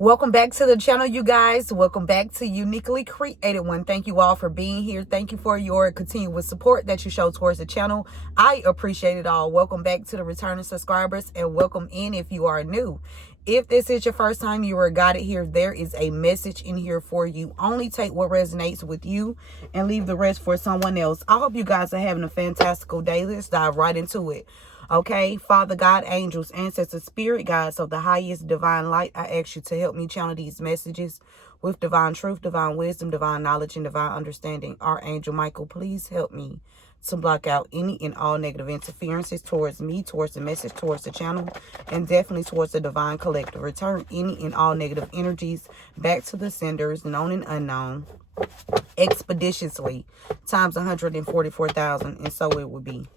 Welcome back to the channel, you guys. Welcome back to Uniquely Created One. Thank you all for being here. Thank you for your continuous support that you show towards the channel. I appreciate it all. Welcome back to the returning subscribers and welcome in if you are new. If this is your first time you were guided here, there is a message in here for you. Only take what resonates with you and leave the rest for someone else. I hope you guys are having a fantastical day. Let's dive right into it. Okay, Father God, angels, ancestors, spirit guides of the highest divine light, I ask you to help me channel these messages with divine truth, divine wisdom, divine knowledge, and divine understanding. Archangel Michael, please help me to block out any and all negative interferences towards me, towards the message, towards the channel, and definitely towards the divine collective. Return any and all negative energies back to the senders, known and unknown, expeditiously, times 144,000, and so it would be.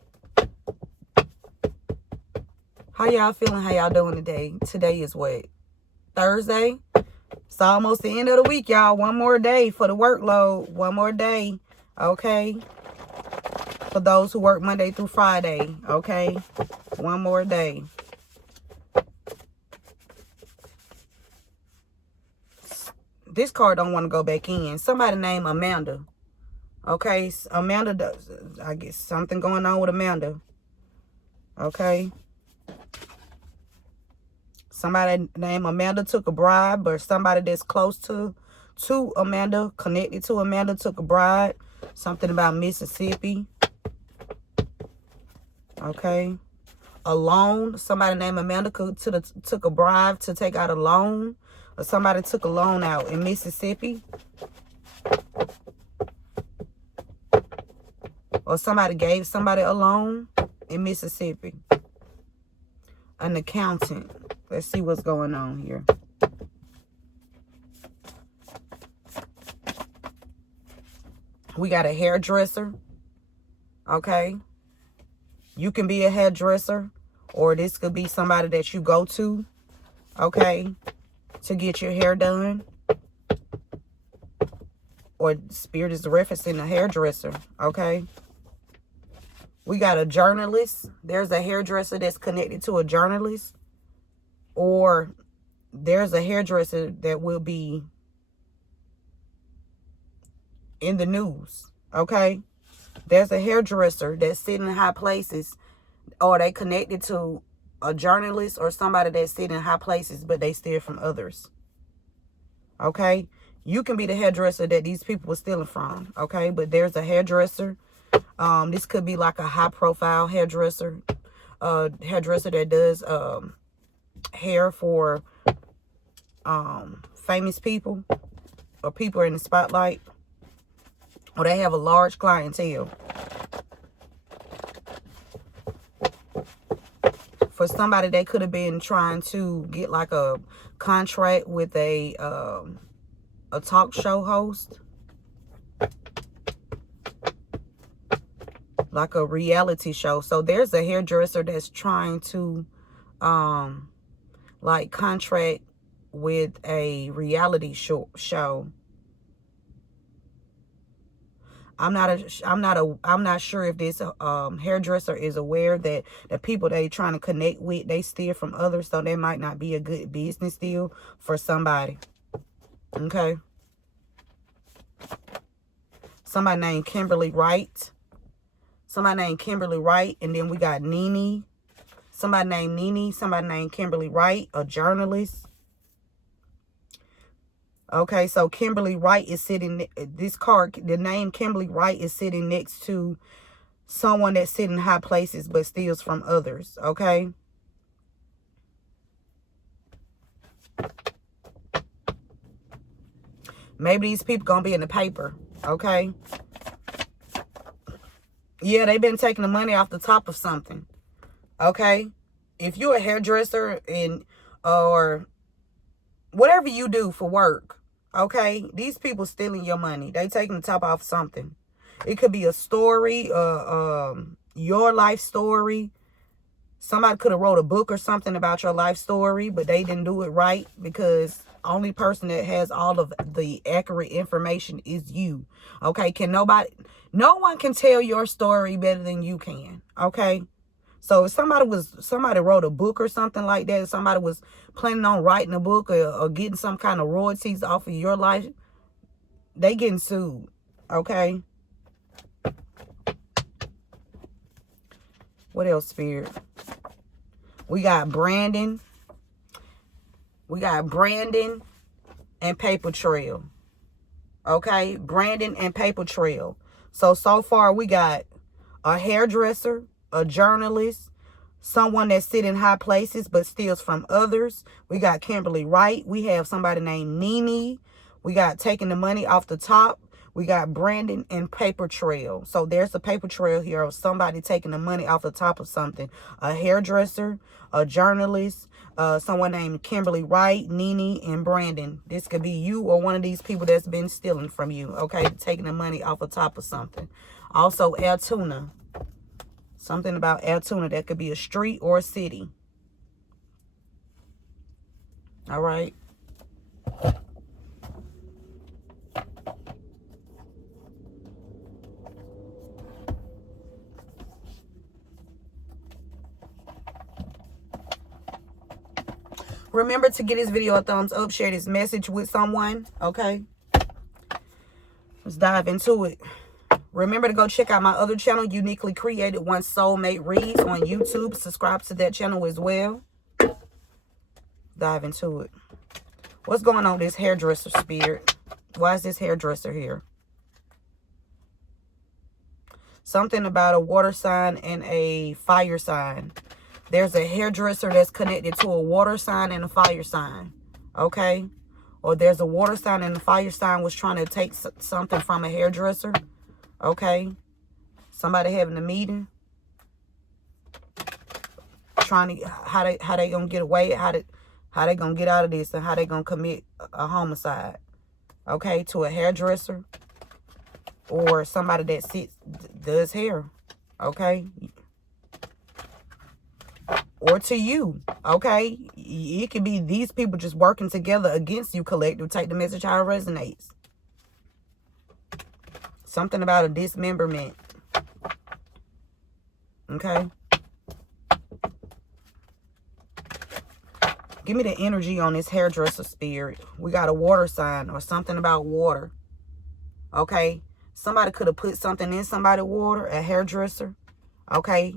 How y'all feeling? How y'all doing today? Today is what? Thursday? It's almost the end of the week, y'all. One more day for the workload. One more day. Okay? For those who work Monday through Friday. Okay? One more day. This card don't want to go back in. Somebody named Amanda. Okay? Amanda does. I guess something going on with Amanda. Okay? Somebody named Amanda took a bribe, or somebody that's close to Amanda, connected to Amanda, took a bribe. Something about Mississippi. Okay. A loan. Somebody named Amanda took a bribe to take out a loan. Or somebody took a loan out in Mississippi. Or somebody gave somebody a loan in Mississippi. An accountant. Let's see what's going on here. We got a hairdresser. Okay. You can be a hairdresser, or this could be somebody that you go to, okay, to get your hair done. Or spirit is referencing a hairdresser, okay. We got a journalist. There's a hairdresser that's connected to a journalist. Or there's a hairdresser that will be in the news, okay? There's a hairdresser that's sitting in high places, or they connected to a journalist or somebody that's sitting in high places, but they steal from others, okay? You can be the hairdresser that these people were stealing from, okay? But there's a hairdresser. This could be like a high-profile hairdresser, hairdresser that does hair for famous people or people in the spotlight, or they have a large clientele. For somebody, they could have been trying to get like a contract with a talk show host, like a reality show. So there's a hairdresser that's trying to like contract with a reality show. I'm not sure if this hairdresser is aware that the people they trying to connect with, they steal from others, so that might not be a good business deal for somebody. Okay. Somebody named Kimberly Wright. Somebody named Kimberly Wright, and then we got Nene. Somebody named Nene, somebody named Kimberly Wright, a journalist. Okay, so Kimberly Wright is sitting, this card, the name Kimberly Wright is sitting next to someone that's sitting in high places but steals from others, okay? Maybe these people gonna be in the paper, okay? Yeah, they've been taking the money off the top of something. Okay, if you're a hairdresser or whatever you do for work, okay, these people stealing your money. They taking the top off something. It could be a story, your life story. Somebody could have wrote a book or something about your life story, but they didn't do it right because only person that has all of the accurate information is you. Okay, no one can tell your story better than you can. Okay. So if somebody wrote a book or something like that, if somebody was planning on writing a book or getting some kind of royalties off of your life, they getting sued. Okay. What else, Spirit? We got Brandon. We got Brandon and paper trail. Okay, Brandon and paper trail. So far we got a hairdresser, a journalist, someone that sit in high places but steals from others. We got Kimberly Wright. We have somebody named Nene. We got taking the money off the top. We got Brandon and paper trail. So there's a paper trail here of somebody taking the money off the top of something. A hairdresser, a journalist, someone named Kimberly Wright, Nene, and Brandon. This could be you or one of these people that's been stealing from you. Okay, taking the money off the top of something. Also, Altoona. Something about Altoona. That could be a street or a city. All right. Remember to give this video a thumbs up. Share this message with someone. Okay. Let's dive into it. Remember to go check out my other channel, Uniquely Created One Soulmate Reads on YouTube. Subscribe to that channel as well. Dive into it. What's going on with this hairdresser, Spirit? Why is this hairdresser here? Something about a water sign and a fire sign. There's a hairdresser that's connected to a water sign and a fire sign. Okay? Or there's a water sign and a fire sign was trying to take something from a hairdresser. Okay? Somebody having a meeting. Trying to, how they gonna get away? How they gonna get out of this? And how they gonna commit a homicide? Okay? To a hairdresser. Or somebody that does hair. Okay? Or to you, okay? It could be these people just working together against you, collective. Take the message how it resonates. Something about a dismemberment. Okay? Give me the energy on this hairdresser, Spirit. We got a water sign or something about water. Okay? Somebody could have put something in somebody's water, a hairdresser. Okay?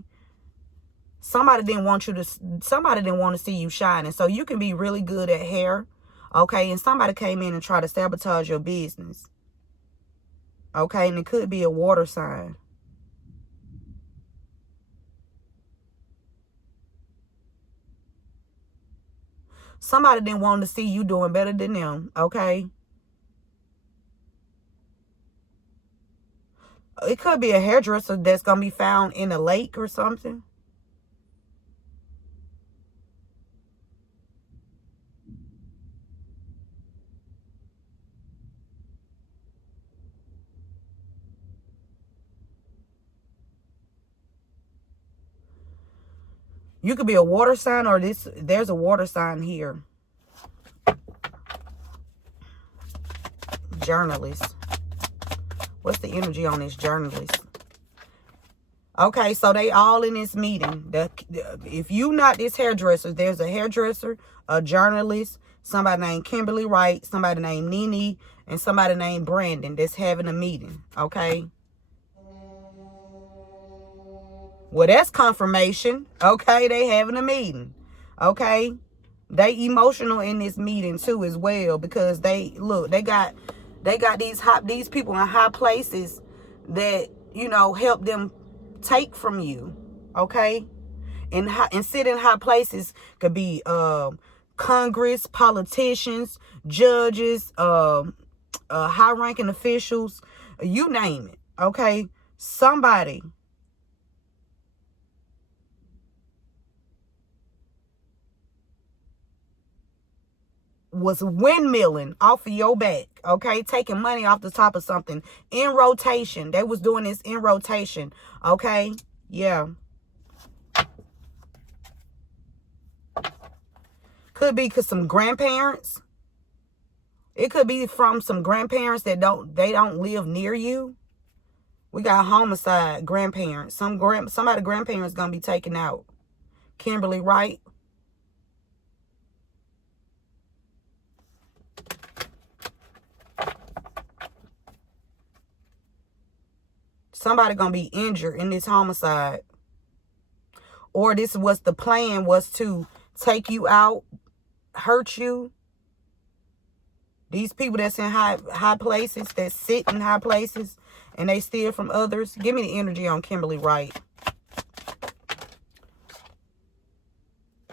Somebody didn't want to see you shining. So you can be really good at hair. Okay. And somebody came in and tried to sabotage your business. Okay. And it could be a water sign. Somebody didn't want to see you doing better than them. Okay. It could be a hairdresser that's going to be found in a lake or something. You could be a water sign or there's a water sign here. Journalist. What's the energy on this journalist? Okay, so they all in this meeting. If you not this hairdresser, there's a hairdresser, a journalist, somebody named Kimberly Wright, somebody named Nene, and somebody named Brandon that's having a meeting. Okay. Well, that's confirmation. Okay, they having a meeting. Okay. They emotional in this meeting too as well, because they got these people in high places that, you know, help them take from you. Okay. And sit in high places could be Congress, politicians, judges, high ranking officials, you name it. Okay. Somebody was windmilling off of your back, okay? Taking money off the top of something in rotation. They was doing this in rotation, okay? Yeah. Could be because some grandparents. It could be from some grandparents that don't live near you. We got homicide, grandparents. Somebody grandparents gonna be taken out. Kimberly Wright. Somebody gonna be injured in this homicide. Or this was the plan, was to take you out, hurt you. These people that's in high places, that sit in high places, and they steal from others. Give me the energy on Kimberly Wright.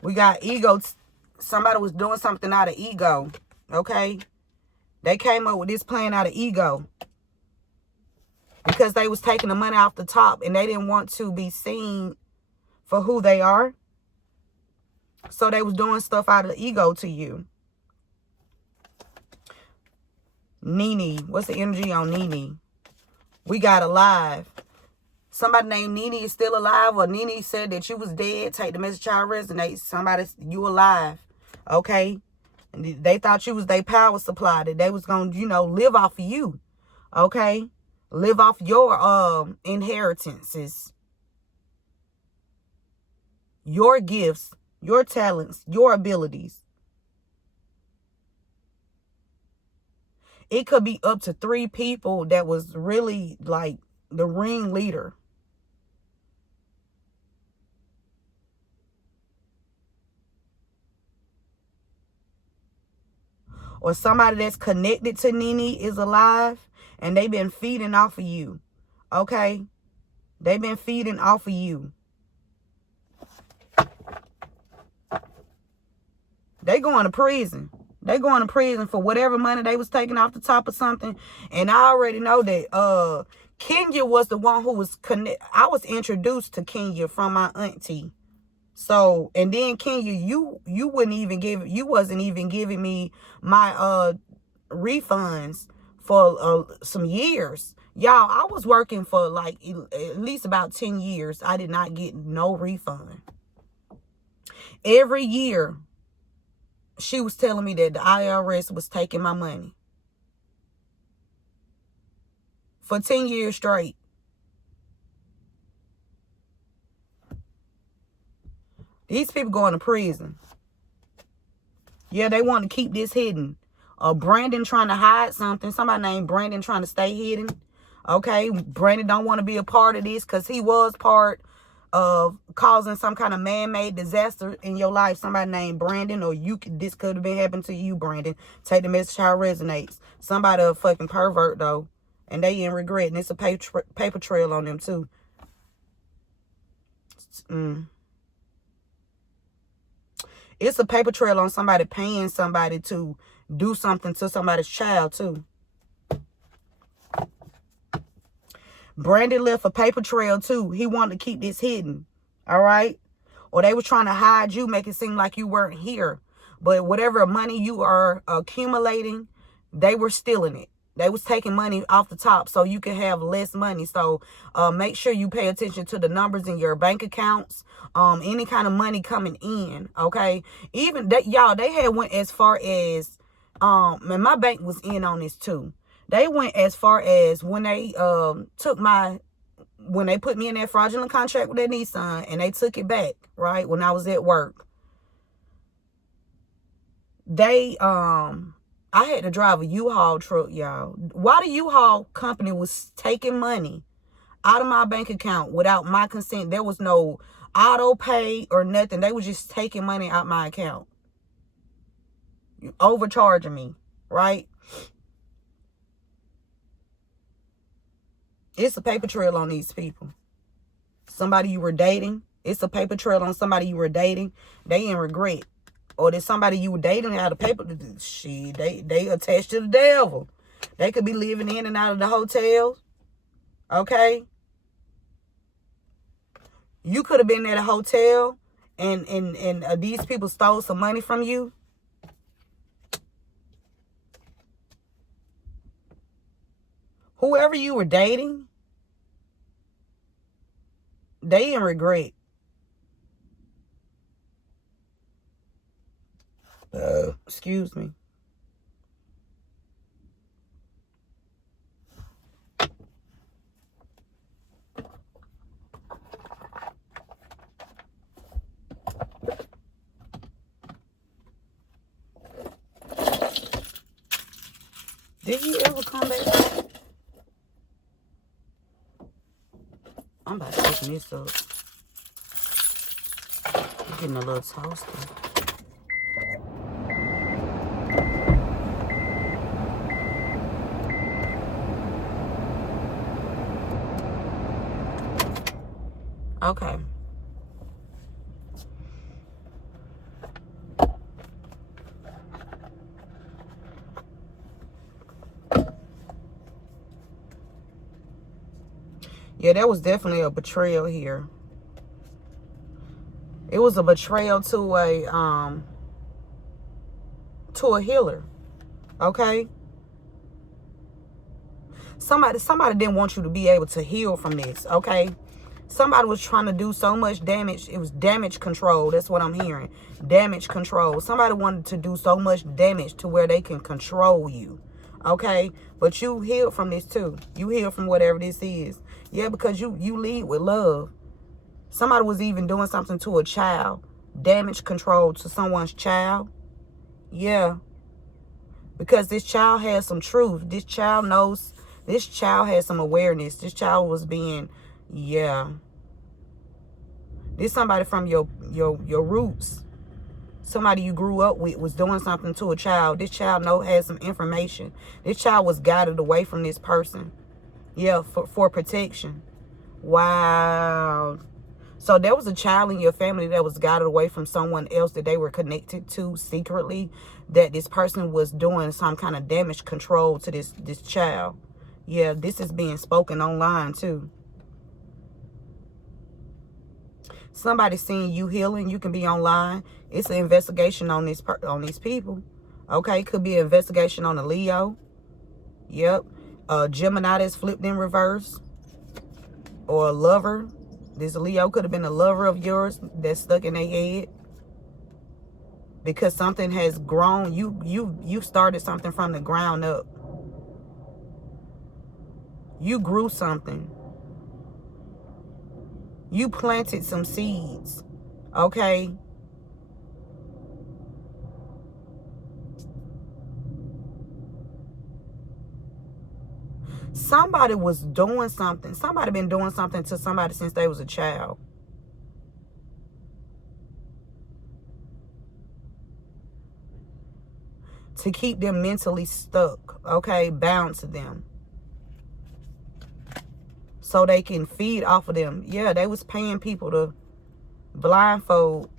We got ego. Somebody was doing something out of ego. Okay? They came up with this plan out of ego. Because they was taking the money off the top and they didn't want to be seen for who they are. So they was doing stuff out of ego to you. Nene. What's the energy on Nene? We got alive. Somebody named Nene is still alive, or Nene said that you was dead. Take the message, child resonate. Somebody, you alive. Okay? And they thought you was their power supply. That they was going to, live off of you. Okay? Live off your inheritances. Your gifts. Your talents. Your abilities. It could be up to 3 people that was really like the ringleader. Or somebody that's connected to Nene is alive and they've been feeding off of you. Okay? They've been feeding off of you. They going to prison. They going to prison for whatever money they was taking off the top of something. And I already know that Kenya was the one who was I was introduced to Kenya from my auntie. So, and then Kenya, you wasn't even giving me my refunds for some years. Y'all, I was working for like at least about 10 years. I did not get no refund. Every year, she was telling me that the IRS was taking my money. For 10 years straight. These people going to prison. Yeah, they want to keep this hidden. Brandon trying to hide something. Somebody named Brandon trying to stay hidden. Okay, Brandon don't want to be a part of this because he was part of causing some kind of man-made disaster in your life. Somebody named Brandon, or this could have been happening to you, Brandon. Take the message how it resonates. Somebody a fucking pervert though, and they in regret, and it's a paper trail on them too. It's a paper trail on somebody paying somebody to do something to somebody's child too. Brandon left a paper trail too. He wanted to keep this hidden. All right? Or they were trying to hide you, make it seem like you weren't here. But whatever money you are accumulating, they were stealing it. They was taking money off the top so you can have less money. So make sure you pay attention to the numbers in your bank accounts. Any kind of money coming in, okay? Even that, y'all, they had went as far as and my bank was in on this too. They went as far as when they when they put me in that fraudulent contract with that Nissan and they took it back, right? When I was at work. They I had to drive a U-Haul truck, y'all. Why the U-Haul company was taking money out of my bank account without my consent? There was no auto pay or nothing. They was just taking money out my account. Overcharging me, right? It's a paper trail on these people. Somebody you were dating. It's a paper trail on somebody you were dating. They in regret. Or there's somebody you were dating out of paper. Shit, they attached to the devil. They could be living in and out of the hotels. Okay? You could have been at a hotel and these people stole some money from you. Whoever you were dating, they in regret. Excuse me. Did you ever come back? I'm about to open this up. I'm getting a little toasty. Okay. Yeah, that was definitely a betrayal here. It was a betrayal to a healer. Okay? Somebody didn't want you to be able to heal from this, okay? Somebody was trying to do so much damage. It was damage control. That's what I'm hearing. Damage control. Somebody wanted to do so much damage to where they can control you. Okay? But you healed from this too. You healed from whatever this is. Yeah, because you lead with love. Somebody was even doing something to a child. Damage control to someone's child. Yeah. Because this child has some truth. This child knows. This child has some awareness. This child was being, yeah. This somebody from your roots. Somebody you grew up with was doing something to a child. This child has some information. This child was guided away from this person. Yeah, for protection. Wow. So there was a child in your family that was guided away from someone else that they were connected to secretly, that this person was doing some kind of damage control to this child. Yeah, this is being spoken online too. Somebody seeing you healing. You can be online. It's an investigation on these people. Okay, could be an investigation on a Leo. Yep. Gemini that's flipped in reverse. Or a lover. This Leo could have been a lover of yours that's stuck in their head. Because something has grown. You started something from the ground up. You grew something. You planted some seeds. Okay? Somebody was doing something. Somebody been doing something to somebody since they was a child. To keep them mentally stuck. Okay? Bound to them. So they can feed off of them. Yeah, they was paying people to blindfold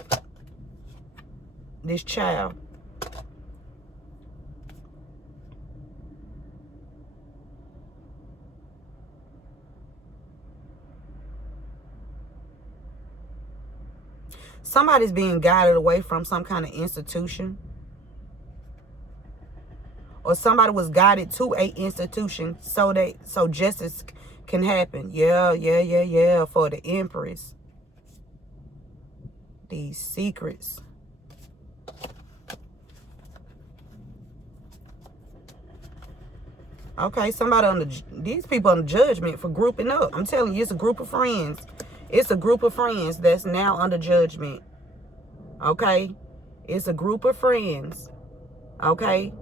this child. Somebody's being guided away from some kind of institution. Or somebody was guided to a institution so justice can happen. Yeah. For the Empress. These secrets. Okay, these people under judgment for grouping up. I'm telling you, it's a group of friends. It's a group of friends that's now under judgment. Okay? It's a group of friends. Okay?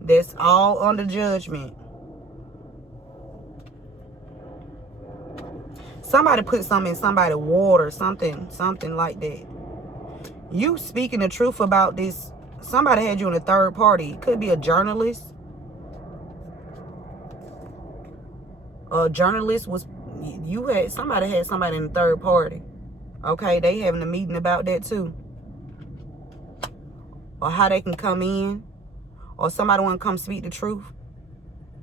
That's all under judgment. Somebody put something in somebody's water, something like that. You speaking the truth about this. Somebody had you in a third party. It could be a journalist. A journalist was, somebody had somebody in the third party. Okay, they having a meeting about that too. Or how they can come in. Or somebody want to come speak the truth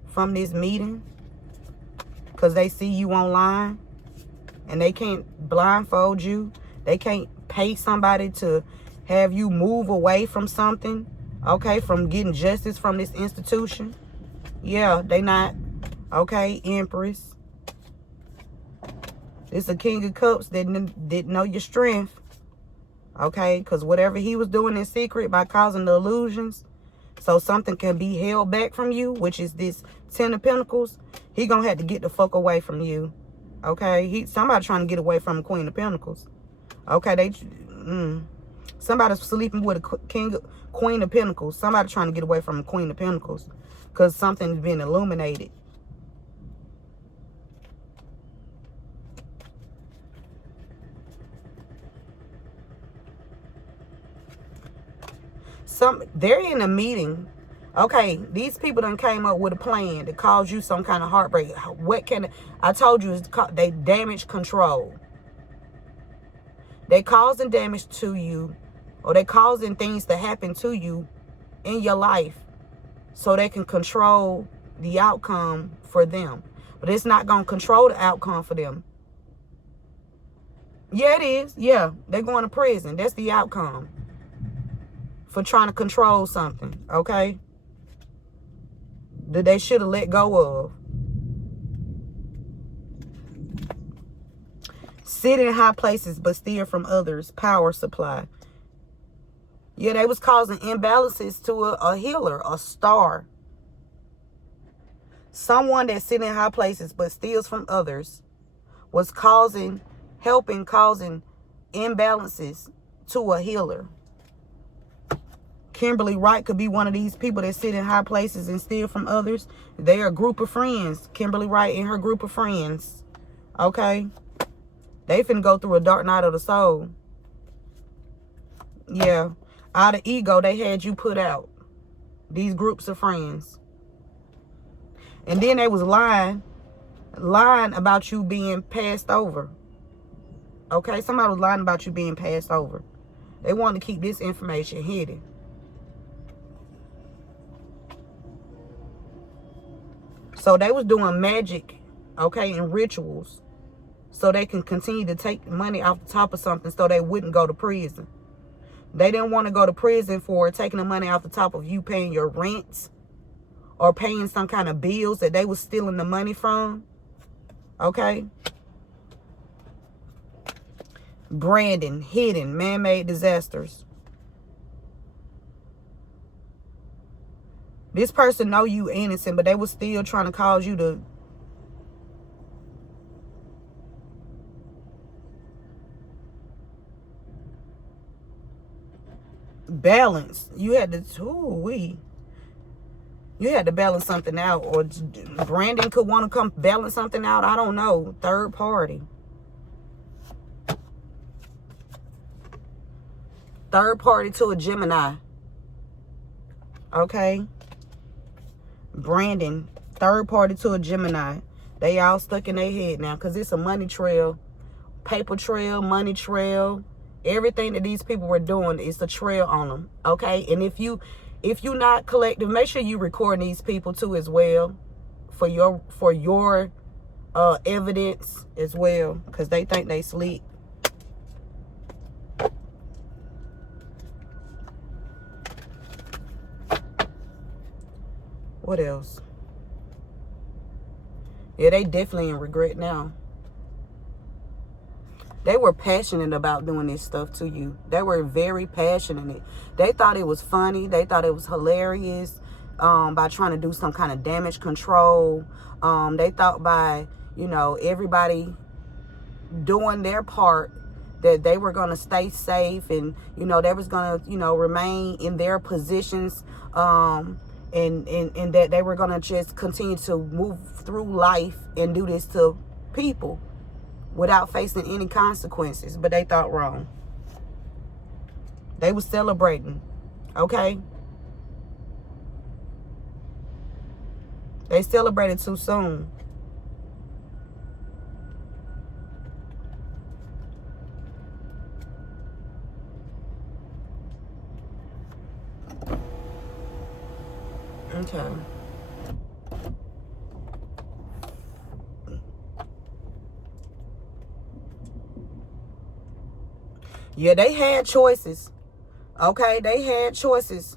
from this meeting. Because they see you online. And they can't blindfold you. They can't pay somebody to have you move away from something. Okay, from getting justice from this institution. Yeah, they not. Okay, Empress. It's a King of Cups that didn't know your strength. Okay, because whatever he was doing in secret by causing the illusions, so something can be held back from you, which is this 10 of Pentacles, he gonna have to get the fuck away from you. Okay, somebody trying to get away from Queen of Pentacles. Okay, somebody's sleeping with a Queen of Pentacles. Somebody trying to get away from the Queen of Pentacles because something's been illuminated. They're in a meeting. Okay, these people done came up with a plan to cause you some kind of heartbreak. I told you, they damage control. They causing damage to you, or they causing things to happen to you in your life so they can control the outcome for them. But it's not going to control the outcome for them. Yeah, it is. Yeah, they're going to prison. That's the outcome for trying to control something, okay? That they should have let go of. Sit in high places but steal from others. Power supply. Yeah, they was causing imbalances to a healer, a star. Someone that sit in high places but steals from others was causing imbalances to a healer. Kimberly Wright could be one of these people that sit in high places and steal from others. They are a group of friends. Kimberly Wright and her group of friends. Okay? They finna go through a dark night of the soul. Yeah. Out of ego, they had you put out. These groups of friends. And then they was lying about you being passed over. Okay? Somebody was lying about you being passed over. They wanted to keep this information hidden. So they was doing magic, okay, and rituals so they can continue to take money off the top of something so they wouldn't go to prison. They didn't want to go to prison for taking the money off the top of you paying your rent or paying some kind of bills that they was stealing the money from, okay? Branding, hidden, man-made disasters. This person know you innocent, but they was still trying to cause you to balance. You had to, you had to balance something out, or Brandon could want to come balance something out. I don't know. Third party. Third party to a Gemini. Okay. Brandon, third party to a Gemini. They all stuck in their head now because it's a money trail, paper trail, money trail. Everything that these people were doing is a trail on them. Okay, and if you not collective, make sure you record these people too as well for your evidence as well, because they think they sleep. What else? Yeah, they definitely in regret now. They were passionate about doing this stuff to you. They were very passionate. They thought it was funny. They thought it was hilarious by trying to do some kind of damage control. They thought by, everybody doing their part that they were going to stay safe and, they was going to, remain in their positions. And that they were going to just continue to move through life and do this to people without facing any consequences. But they thought wrong. They were celebrating. Okay? They celebrated too soon. Okay. Yeah, they had choices. Okay, they had choices.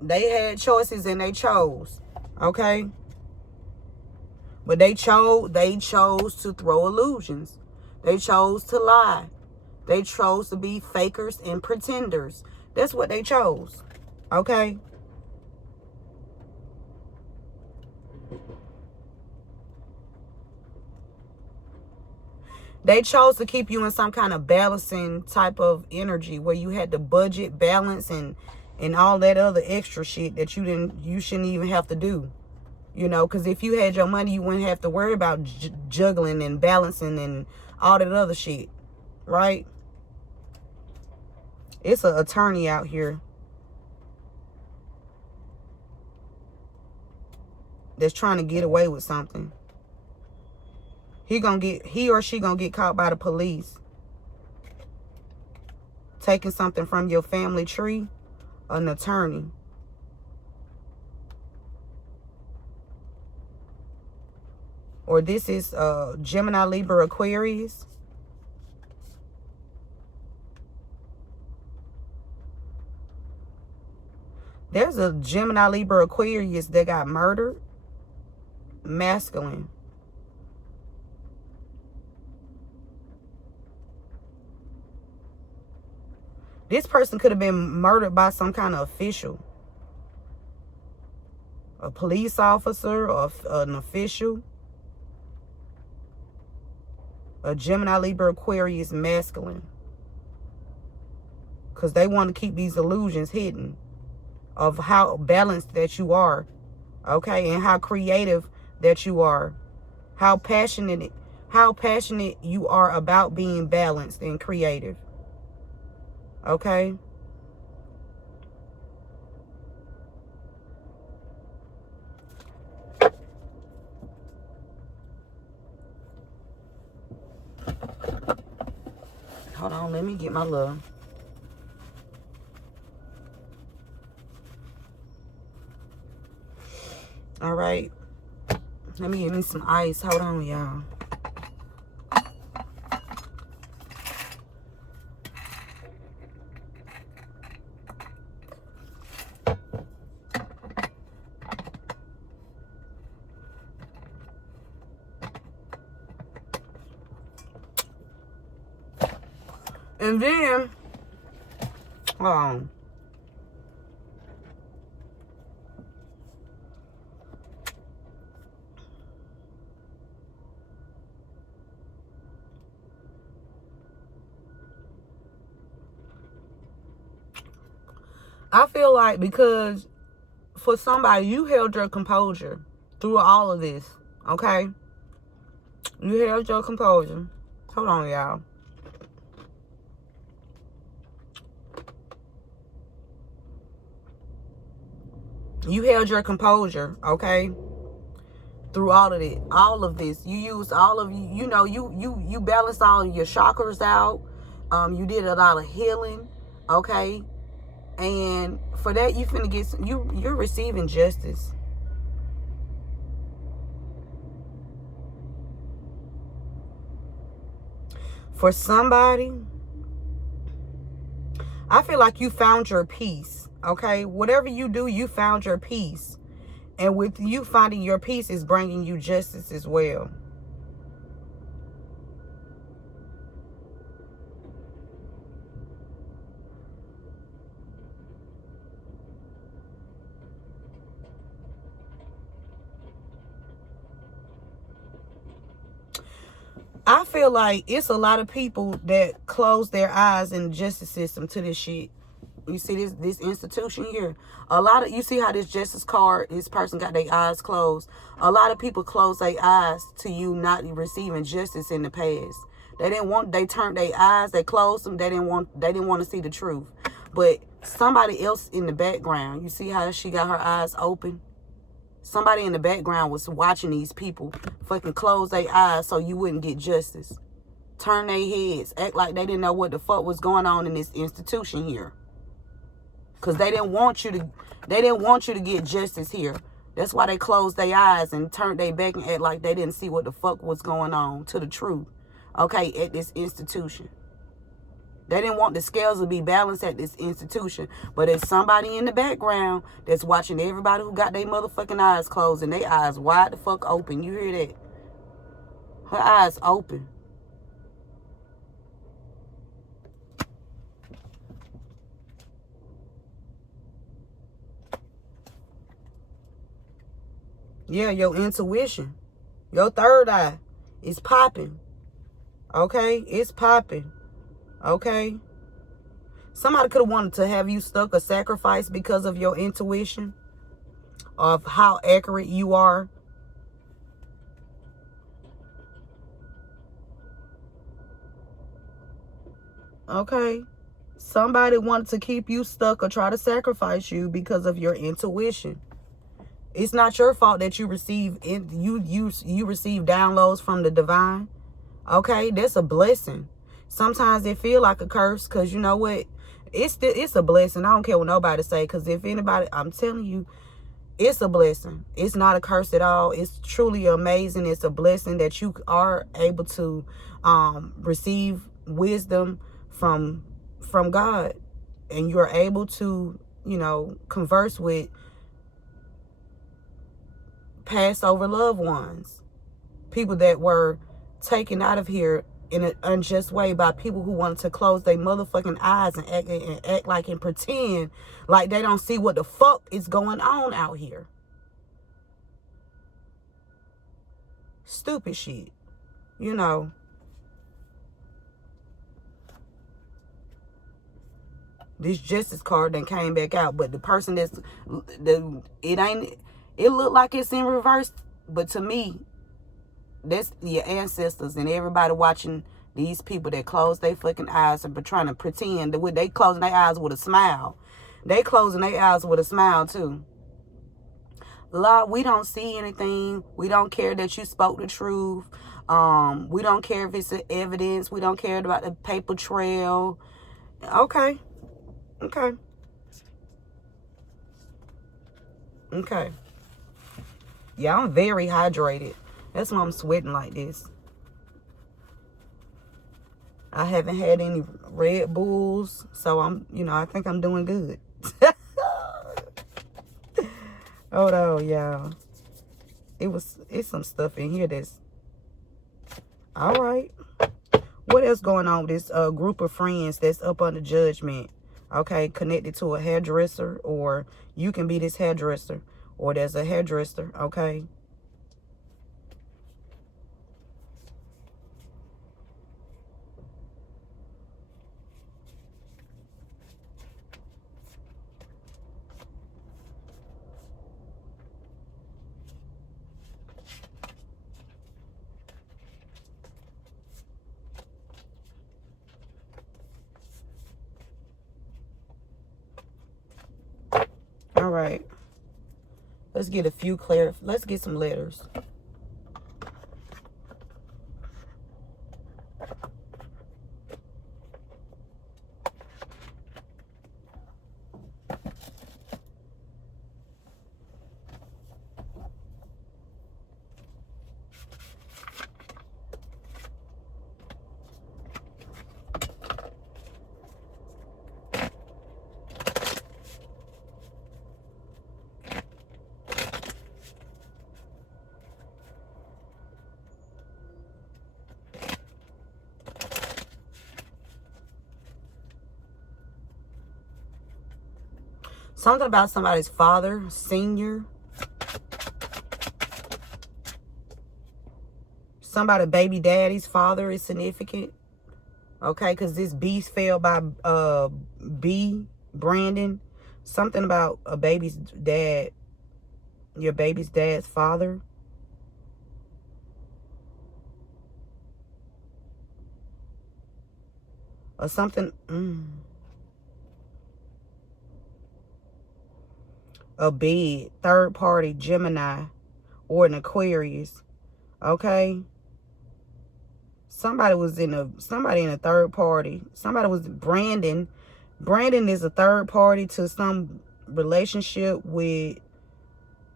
They had choices and they chose. Okay? But they chose to throw illusions. They chose to lie. They chose to be fakers and pretenders. That's what they chose. Okay? They chose to keep you in some kind of balancing type of energy where you had to budget, balance, and and all that other extra shit that you shouldn't even have to do. You know, because if you had your money, you wouldn't have to worry about juggling and balancing and all that other shit, right? It's an attorney out here that's trying to get away with something. He or she gonna get caught by the police taking something from your family tree. An attorney. Or this is Gemini, Libra, Aquarius. There's a Gemini, Libra, Aquarius that got murdered. Masculine. This person could have been murdered by some kind of official. A police officer or an official. A Gemini, Libra, Aquarius, masculine. Because they want to keep these illusions hidden of how balanced that you are. Okay, and how creative that you are. How passionate you are about being balanced and creative. Okay? Hold on, let me get my love. All right. Let me get me some ice. Hold on, y'all. And then, hold on. I feel like because for somebody, you held your composure through all of this, okay? You held your composure. Hold on, y'all. You held your composure, okay? Through all of it, all of this. You used all of you know, you balanced all of your chakras out. You did a lot of healing, okay? And for that, you finna get you're receiving justice. For somebody, I feel like you found your peace, okay? Whatever you do, you found your peace. And with you finding your peace is bringing you justice as well. I feel like it's a lot of people that close their eyes in the justice system to this shit. You see this institution here. You see how this justice card, this person got their eyes closed. A lot of people close their eyes to you not receiving justice in the past. They turned their eyes, they closed them, they didn't want to see the truth. But somebody else in the background, you see how she got her eyes open? Somebody in the background was watching these people fucking close their eyes so you wouldn't get justice. Turn their heads, act like they didn't know what the fuck was going on in this institution here. Because they didn't want you to get justice here. That's why they closed their eyes and turned their back and act like they didn't see what the fuck was going on to the truth. Okay, at this institution. They didn't want the scales to be balanced at this institution. But there's somebody in the background that's watching everybody who got their motherfucking eyes closed and their eyes wide the fuck open. You hear that? Her eyes open. Yeah, your intuition. Your third eye is popping. Okay? It's popping. Okay? Somebody could have wanted to have you stuck or sacrificed because of your intuition, of how accurate you are. Okay. Somebody wanted to keep you stuck or try to sacrifice you because of your intuition. It's not your fault that you receive you receive downloads from the divine. Okay, that's a blessing. Sometimes it feel like a curse, because you know what? It's a blessing. I don't care what nobody say, because if anybody, I'm telling you, it's a blessing. It's not a curse at all. It's truly amazing. It's a blessing that you are able to receive wisdom from God, and you're able to, you know, converse with passed over loved ones, people that were taken out of here in an unjust way by people who wanted to close their motherfucking eyes and act like and pretend like they don't see what the fuck is going on out here. Stupid shit. You know. This justice card then came back out, but the person it looked like it's in reverse, but to me, that's your ancestors and everybody watching these people that close their fucking eyes and trying to pretend that they closing their eyes with a smile. They closing their eyes with a smile too. Lord, we don't see anything. We don't care that you spoke the truth. We don't care if it's evidence. We don't care about the paper trail. Okay. Okay. Okay. Yeah, I'm very hydrated. That's why I'm sweating like this. I haven't had any Red Bulls, so I think I'm doing good. Hold on, y'all. It's some stuff in here that's all right. What else going on with this group of friends that's up under judgment? Okay, connected to a hairdresser, or you can be this hairdresser, or there's a hairdresser, okay? All right. Let's get let's get some letters. Something about somebody's father, senior. Somebody baby daddy's father is significant. Okay, because this beast fell by B, Brandon. Something about a baby's dad, your baby's dad's father. Or something. A bed, third party, Gemini, or an Aquarius. Okay. Somebody in a third party. Somebody was Brandon. Brandon is a third party to some relationship with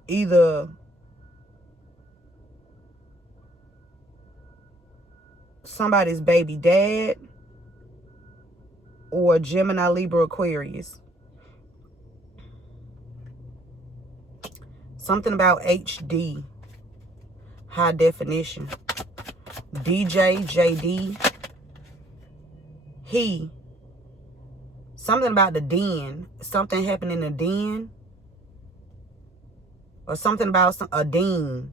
either somebody's baby dad or Gemini, Libra, Aquarius. Something about HD, high definition. DJ, JD, he. Something about the den. Something happened in the den. Or something about a dean.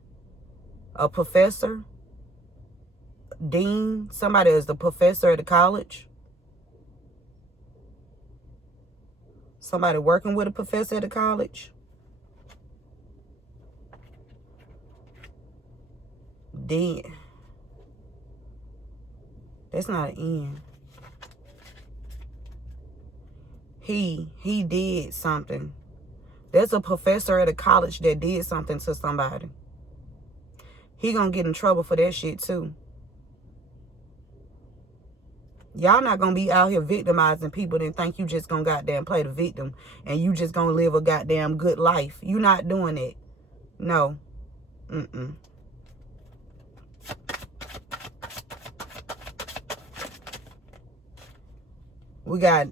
A professor. Dean. Somebody is the professor at the college. Somebody working with a professor at a college. Then that's not an end. He did something. There's a professor at a college that did something to somebody. He gonna get in trouble for that shit too. Y'all not gonna be out here victimizing people and think you just gonna goddamn play the victim and you just gonna live a goddamn good life. You not doing it. No. We got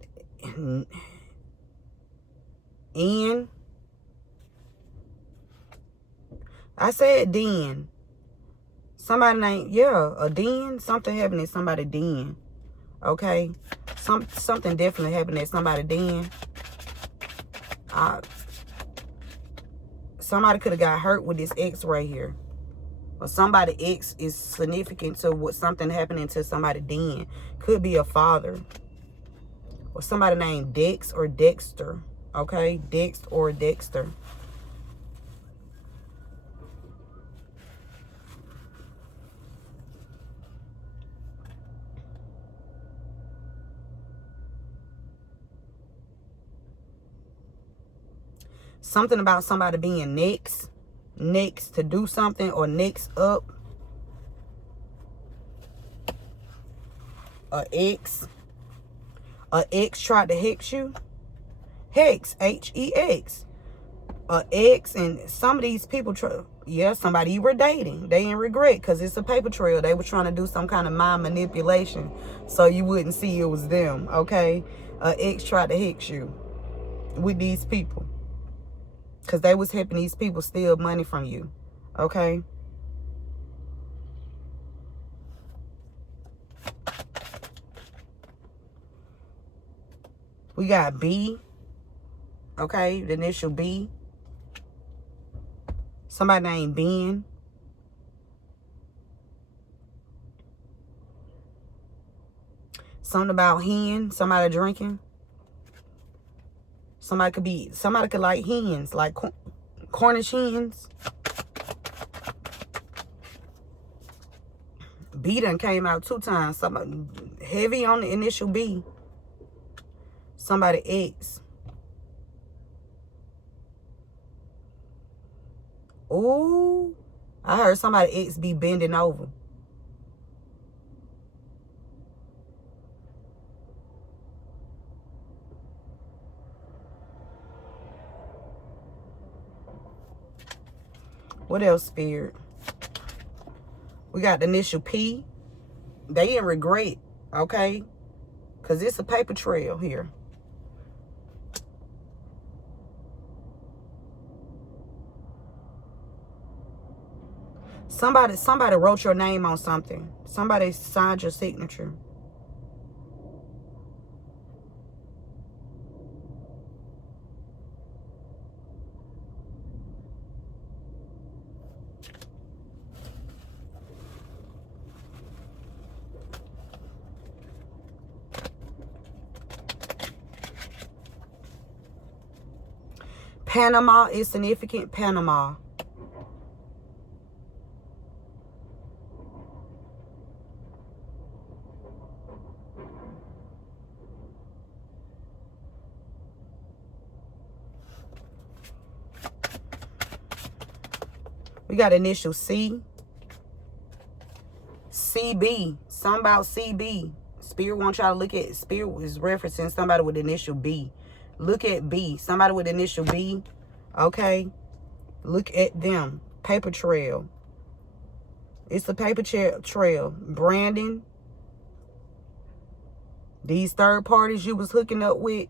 N. I said Den. Somebody named, yeah, a Den. Something happened at somebody Den. Okay? Something definitely happened at somebody Den. Somebody could have got hurt with this X right here. Or somebody X is significant to what something happening to somebody Den. Could be a father. Or somebody named Dex or Dexter. Okay? Dex or Dexter. Something about somebody being next to do something or next up. A ex tried to hex you. Hex, H-E-X. A ex, and some of these people, somebody you were dating. They didn't regret because it's a paper trail. They were trying to do some kind of mind manipulation so you wouldn't see it was them, okay? A ex tried to hex you with these people because they was helping these people steal money from you, okay? We got B, okay, the initial B. Somebody named Ben. Something about hen, somebody drinking. Somebody could like hens, like Cornish hens. B done came out 2 times. Somebody heavy on the initial B. Somebody X. Ooh, I heard somebody X be bending over. What else, Spirit? We got the initial P. They in regret, okay? Because it's a paper trail here. Somebody wrote your name on something. Somebody signed your signature. Panama is significant. Panama. We got initial C. CB. Something about CB. Spirit wants y'all to look at. Spirit is referencing somebody with initial B. Look at B. Somebody with initial B. Okay. Look at them. Paper trail. It's a paper trail. Branding. These third parties you was hooking up with.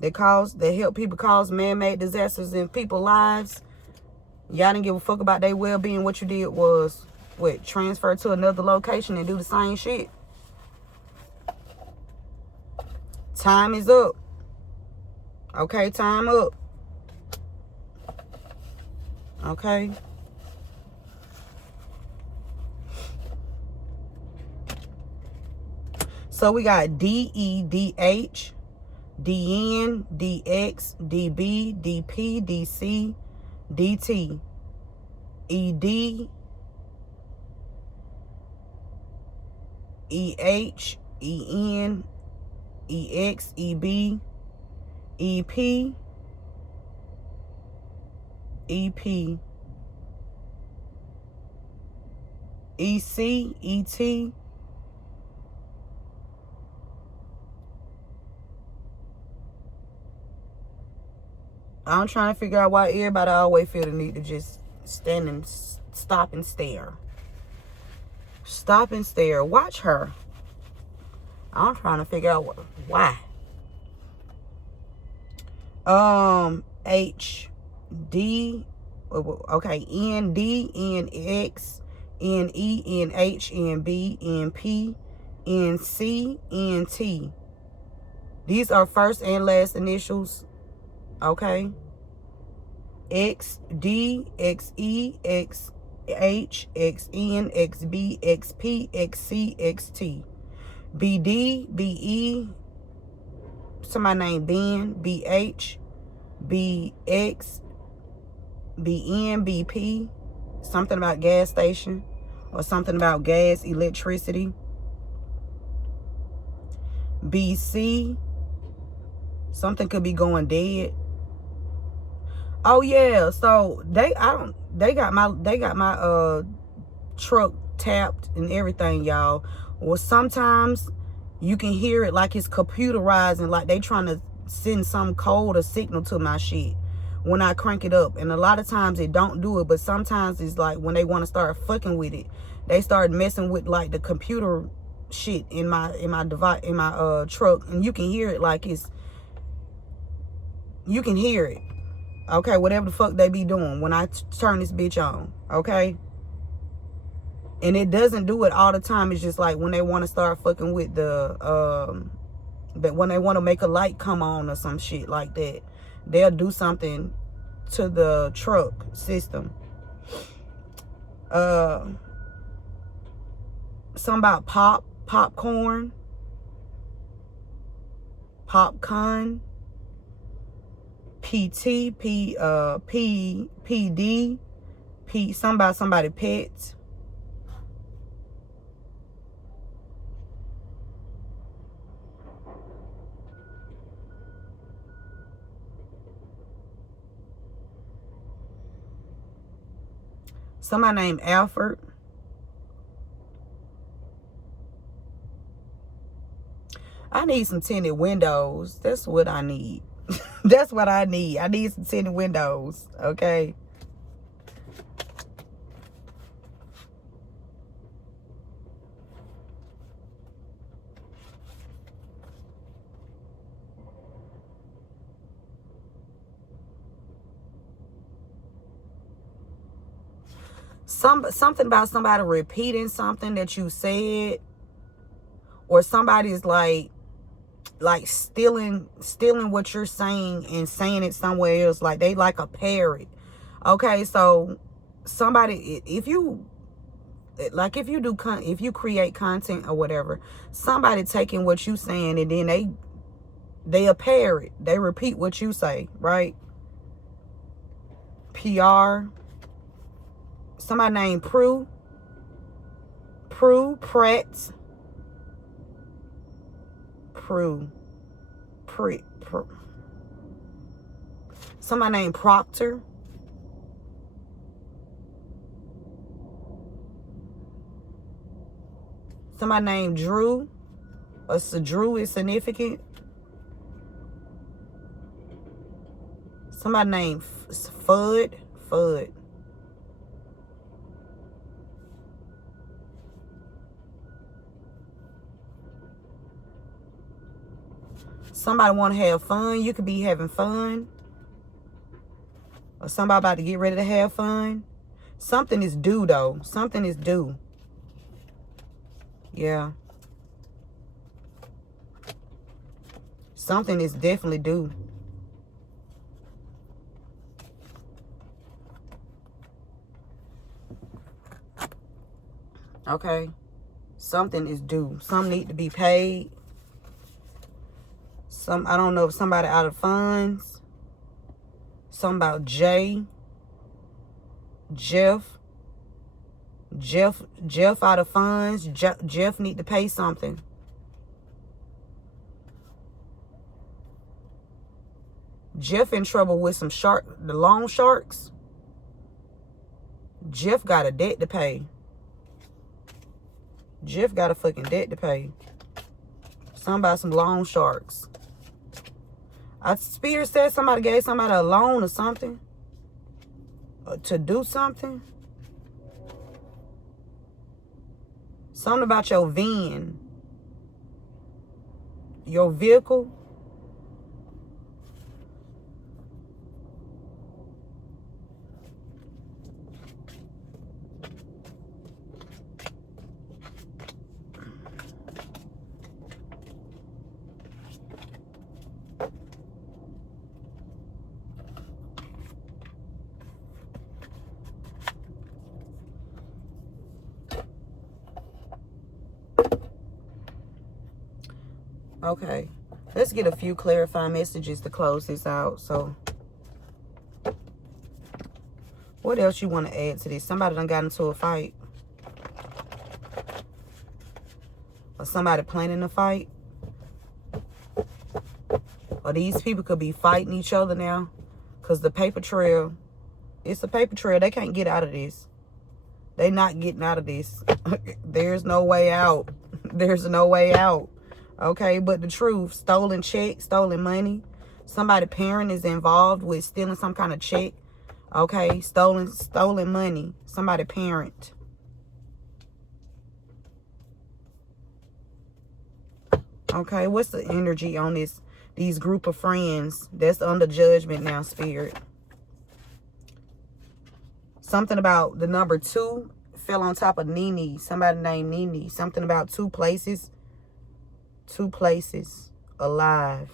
They help people cause man-made disasters in people's lives. Y'all didn't give a fuck about their well-being. What you did was, transfer to another location and do the same shit. Time is up. Okay, time up. Okay. So we got DEDH, DN, DX, DB, DP, DC, DT, ED, EH, EN, EX, EB, EP, EP, EC, ET, I'm trying to figure out why everybody always feel the need to just stand and stop and stare. Stop and stare. Watch her. I'm trying to figure out why. H, D, okay, N, D, N, X, N, E, N, H, N, B, N, P, N, C, N, T. These are first and last initials. Okay. X, D, X, E, X, H, X, N, X, B, X, P, X, C, X, T. B, D, B, E, somebody named Ben, B, H, B, X, B, N, B, P, something about gas station or something about gas, electricity. B, C, something could be going dead. Oh yeah, so they got my truck tapped and everything, y'all. Well, sometimes you can hear it like it's computerizing, like they trying to send some code or signal to my shit when I crank it up. And a lot of times it don't do it, but sometimes it's like when they want to start fucking with it, they start messing with like the computer shit in my device, in my truck, and you can hear it like you can hear it. Okay, whatever the fuck they be doing when I turn this bitch on, okay? And it doesn't do it all the time. It's just like when they want to start fucking with but when they want to make a light come on or some shit like that, they'll do something to the truck system. Something about popcorn, popcorn. PT, PD, somebody pets. Somebody named Alfred. I need some tinted windows. That's what I need. That's what I need. I need some tinted windows. Okay. Something about somebody repeating something that you said, or somebody's like stealing what you're saying and saying it somewhere else, like they like a parrot. Okay, so somebody, if you create content or whatever, somebody taking what you saying and then they a parrot, they repeat what you say, right? PR. Somebody named Pratt. Somebody named Proctor. Somebody named Drew. Drew is significant. Somebody named Fudd. Somebody want to have fun. You could be having fun. Or somebody about to get ready to have fun. Something is due, though. Something is due. Yeah. Something is definitely due. Okay. Something is due. Some need to be paid. I don't know if somebody out of funds. Something about Jeff out of funds. Jeff need to pay something. Jeff in trouble with some the loan sharks. Jeff got a debt to pay. Jeff got a fucking debt to pay. Something about some loan sharks. Spirit said somebody gave somebody a loan or something. To do something. Something about your van. Your vehicle. Okay, let's get a few clarifying messages to close this out. So, what else you want to add to this? Somebody done got into a fight. Or somebody planning a fight. Or these people could be fighting each other now. Because the paper trail, it's a paper trail. They can't get out of this. They not getting out of this. There's no way out. There's no way out. Okay, but the truth, stolen check, stolen money. Somebody parent is involved with stealing some kind of check. Okay, stolen money. Somebody parent. Okay, what's the energy on these group of friends that's under judgment now, Spirit? Something about the number 2 fell on top of Nene. Somebody named Nene. Something about 2 places. 2 places alive.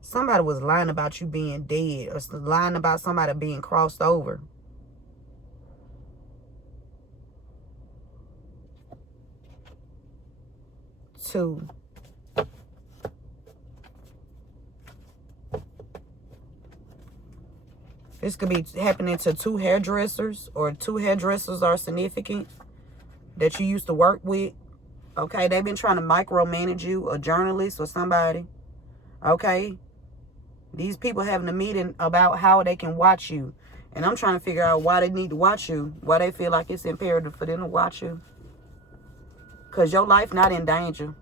Somebody was lying about you being dead, or lying about somebody being crossed over. Two. This could be happening to 2 hairdressers, or 2 hairdressers are significant that you used to work with. Okay, they've been trying to micromanage you, a journalist or somebody. Okay, these people having a meeting about how they can watch you. And I'm trying to figure out why they need to watch you. Why they feel like it's imperative for them to watch you. Because your life not in danger.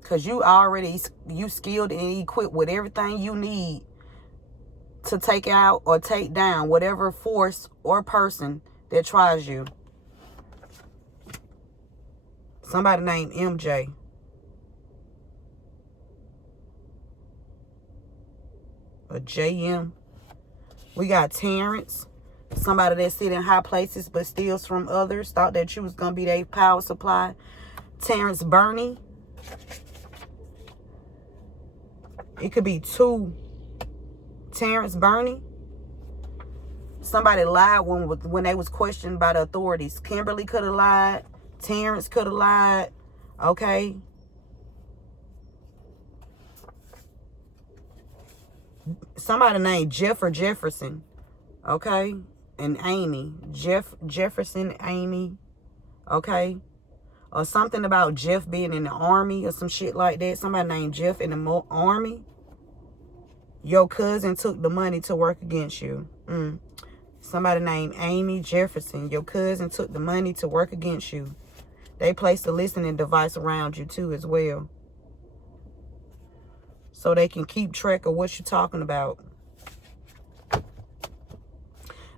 Because you skilled and equipped with everything you need to take out or take down whatever force or person that tries you. Somebody named MJ. Or JM. We got Terrence. Somebody that sit in high places but steals from others. Thought that you was going to be their power supply. Terrence Bernie. It could be 2 Terrence Bernie. Somebody lied when they was questioned by the authorities. Kimberly could have lied. Terrence could have lied. Okay. Somebody named Jeff or Jefferson. Okay. And Amy. Jefferson, Amy. Okay. Or something about Jeff being in the army or some shit like that. Somebody named Jeff in the army. Your cousin took the money to work against you. Somebody named Amy Jefferson. Your cousin took the money to work against you. They placed a listening device around you too as well. So they can keep track of what you're talking about.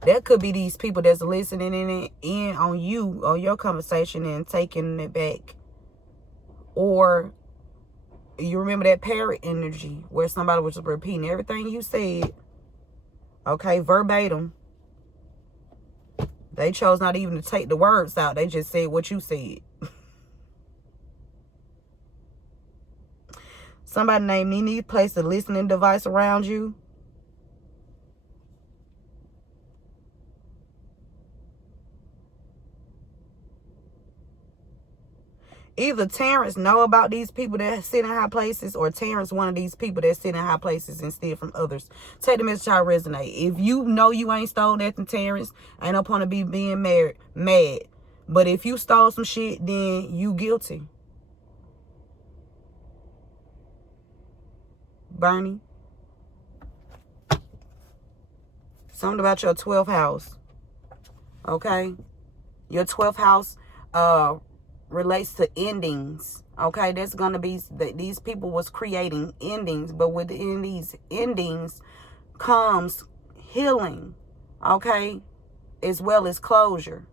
That could be these people that's listening in on you, on your conversation and taking it back. Or you remember that parrot energy where somebody was repeating everything you said. Okay, verbatim. They chose not even to take the words out. They just said what you said. Somebody named Nene placed a listening device around you. Either Terrence know about these people that sit in high places, or Terrence one of these people that sit in high places and steal from others. Take the message how it resonate. If you know you ain't stole nothing, Terrence, ain't no point of being mad. But if you stole some shit, then you guilty. Bernie. Something about your 12th house. Okay? Your 12th house relates to endings. Okay? That's going to be, these people was creating endings. But within these endings comes healing. Okay? As well as closure.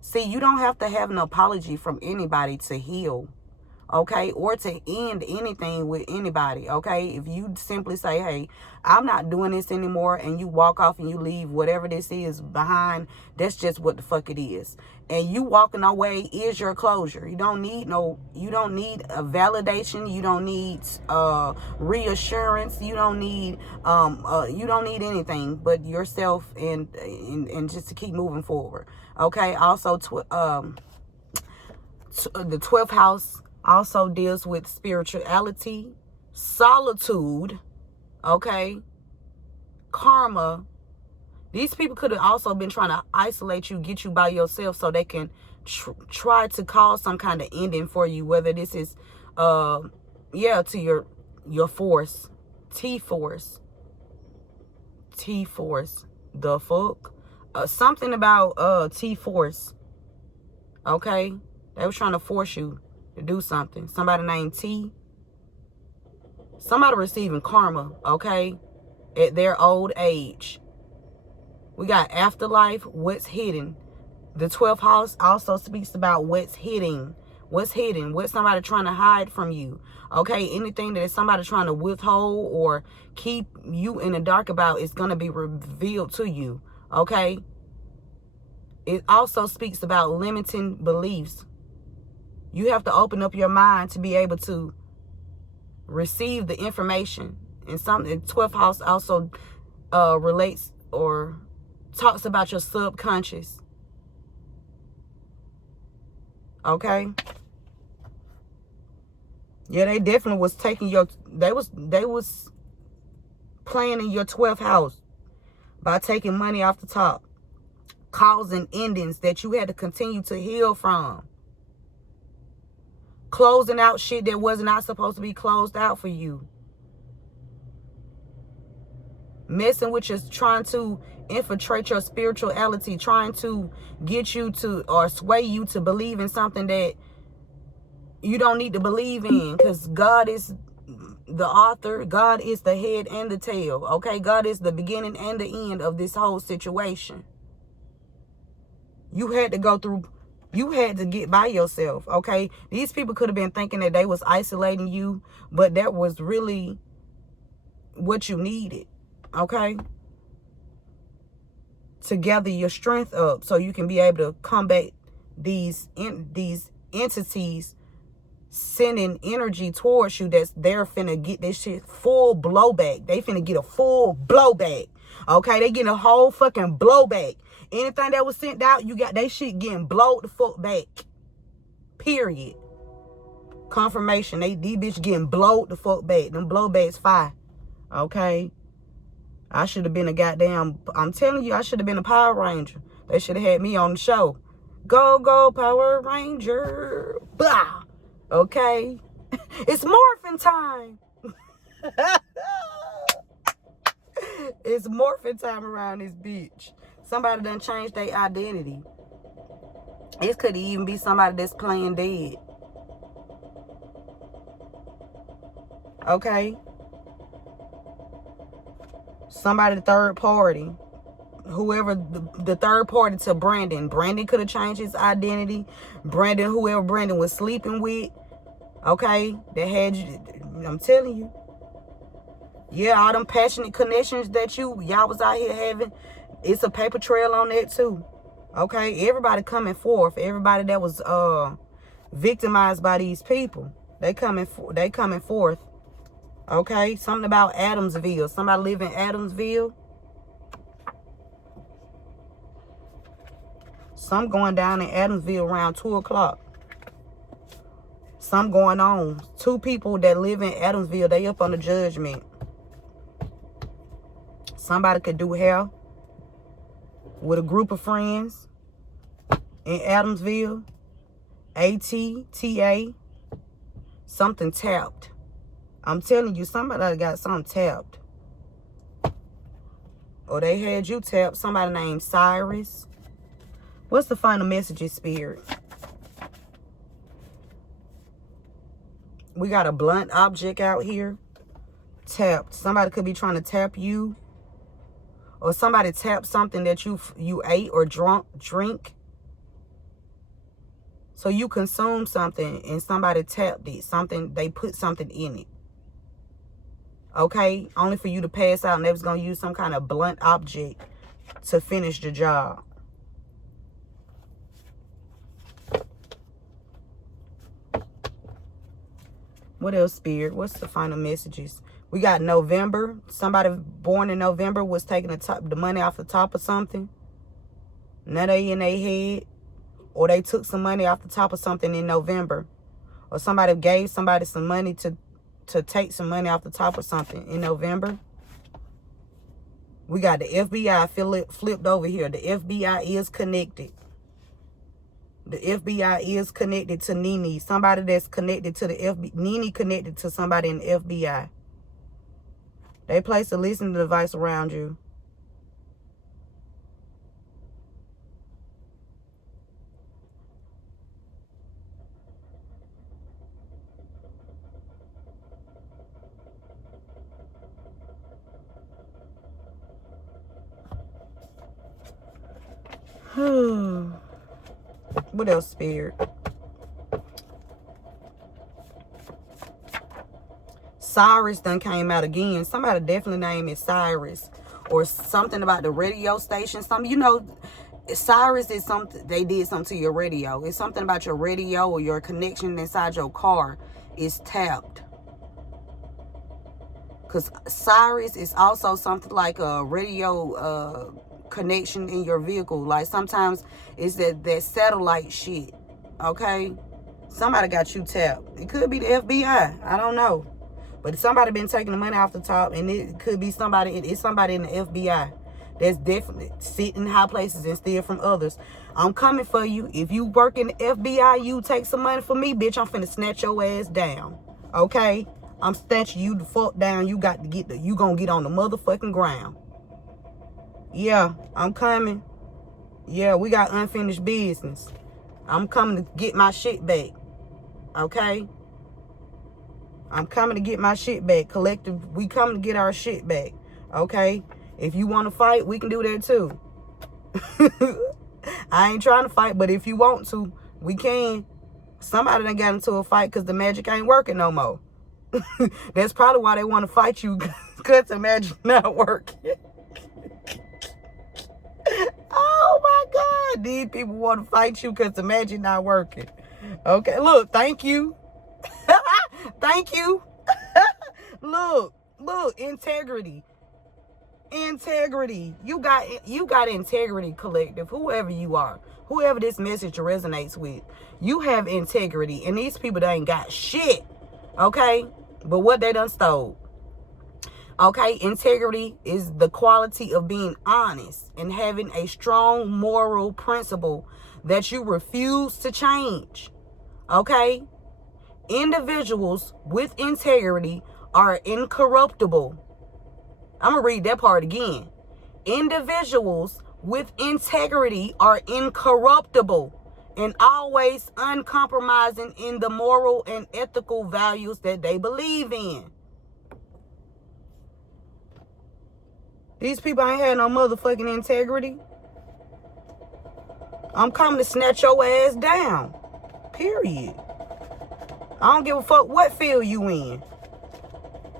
See, you don't have to have an apology from anybody to heal. Okay, or to end anything with anybody. Okay, if you simply say, hey, I'm not doing this anymore, and you walk off and you leave whatever this is behind, that's just what the fuck it is. And you walking away is your closure. You don't need a validation. You don't need reassurance. You don't need anything but yourself, and just to keep moving forward. Okay, also the 12th house also deals with spirituality, solitude, okay, karma. These people could have also been trying to isolate you, get you by yourself so they can try to cause some kind of ending for you, whether this is, to your force, T-force, the fuck? Something about T-force, okay? They was trying to force you to do something. Somebody named T. Somebody receiving karma, okay, at their old age. We got afterlife, what's hidden. The 12th house also speaks about what's hidden. What's somebody trying to hide from you. Okay, anything that is somebody trying to withhold or keep you in the dark about is going to be revealed to you. Okay. It also speaks about limiting beliefs. You have to open up your mind to be able to receive the information. And the 12th house also relates or talks about your subconscious. Okay? Yeah, they definitely was taking they was playing in your 12th house by taking money off the top, causing endings that you had to continue to heal from. Closing out shit that was not supposed to be closed out for you. Messing with you, trying to infiltrate your spirituality, trying to get you to, or sway you to believe in something that you don't need to believe in, because God is the author. God is the head and the tail. Okay, God is the beginning and the end of this whole situation. You had to go through, you had to get by yourself. Okay, these people could have been thinking that they was isolating you, but that was really what you needed. Okay, to gather your strength up so you can be able to combat these entities sending energy towards you that's they're finna get this shit full blowback. They finna get a full blowback. Okay, they getting a whole fucking blowback. Anything that was sent out, you got that shit getting blowed the fuck back. Period. Confirmation. These bitch getting blowed the fuck back. Them blowbacks fire. Okay. I should have been I'm telling you, I should have been a Power Ranger. They should have had me on the show. Go, go, Power Ranger. Blah. Okay. It's morphin' time. It's morphin' time around this bitch. Somebody done changed their identity. It could even be somebody that's playing dead. Okay. Somebody third party. Whoever the third party to Brandon. Brandon could have changed his identity. Whoever Brandon was sleeping with. Okay. That had you. I'm telling you. Yeah, all them passionate connections that y'all was out here having. It's a paper trail on that too. Okay. Everybody coming forth. Everybody that was victimized by these people. They coming forth. Okay, something about Adamsville. Somebody live in Adamsville. Some going down in Adamsville around 2 o'clock. Something going on. 2 people that live in Adamsville, they up on the judgment. Somebody could do hair with a group of friends in Adamsville. ATTA. Something tapped. I'm telling you, somebody got something tapped. Or they had you tapped. Somebody named Cyrus. What's the final message, Spirit? We got a blunt object out here. Tapped. Somebody could be trying to tap you. Or somebody tapped something that you ate or drink. So you consumed something and somebody tapped it. They put something in it. Okay? Only for you to pass out, and they was going to use some kind of blunt object to finish the job. What else, Spirit? What's the final messages? We got November. Somebody born in November was taking the money off the top of something. Now they in their head. Or they took some money off the top of something in November. Or somebody gave somebody some money to take some money off the top of something in November. We got the FBI flipped over here. The FBI is connected. The FBI is connected to Nene. Somebody that's connected to the FBI. Nene connected to somebody in the FBI. They place a listening device around you. What else, Spirit? Cyrus done came out again. Somebody definitely name is Cyrus. Or something about the radio station. Cyrus is something, they did something to your radio. It's something about your radio or your connection inside your car is tapped. Because Cyrus is also something like a radio connection in your vehicle. Like sometimes it's that satellite shit. Okay? Somebody got you tapped. It could be the FBI. I don't know. But somebody been taking the money off the top, and it could be somebody. It's somebody in the FBI that's definitely sitting in high places and steal from others. I'm coming for you. If you work in the FBI, you take some money from me, bitch. I'm finna snatch your ass down. Okay? I'm snatching you the fuck down. You gonna get on the motherfucking ground. Yeah, I'm coming. Yeah, we got unfinished business. I'm coming to get my shit back. Okay? I'm coming to get my shit back. Collective, we coming to get our shit back. Okay? If you want to fight, we can do that too. I ain't trying to fight, but if you want to, we can. Somebody done got into a fight because the magic ain't working no more. That's probably why they want to fight you, because the magic not working. Oh my God. These people want to fight you because the magic not working. Okay, look, thank you. Thank you. Look, integrity. Integrity. You got integrity, collective. Whoever you are, whoever this message resonates with, you have integrity. And these people, they ain't got shit. Okay? But what they done stole. Okay? Integrity is the quality of being honest and having a strong moral principle that you refuse to change. Okay? Individuals with integrity are incorruptible. I'm going to read that part again. Individuals with integrity are incorruptible and always uncompromising in the moral and ethical values that they believe in. These people ain't had no motherfucking integrity. I'm coming to snatch your ass down. Period. I don't give a fuck what field you in.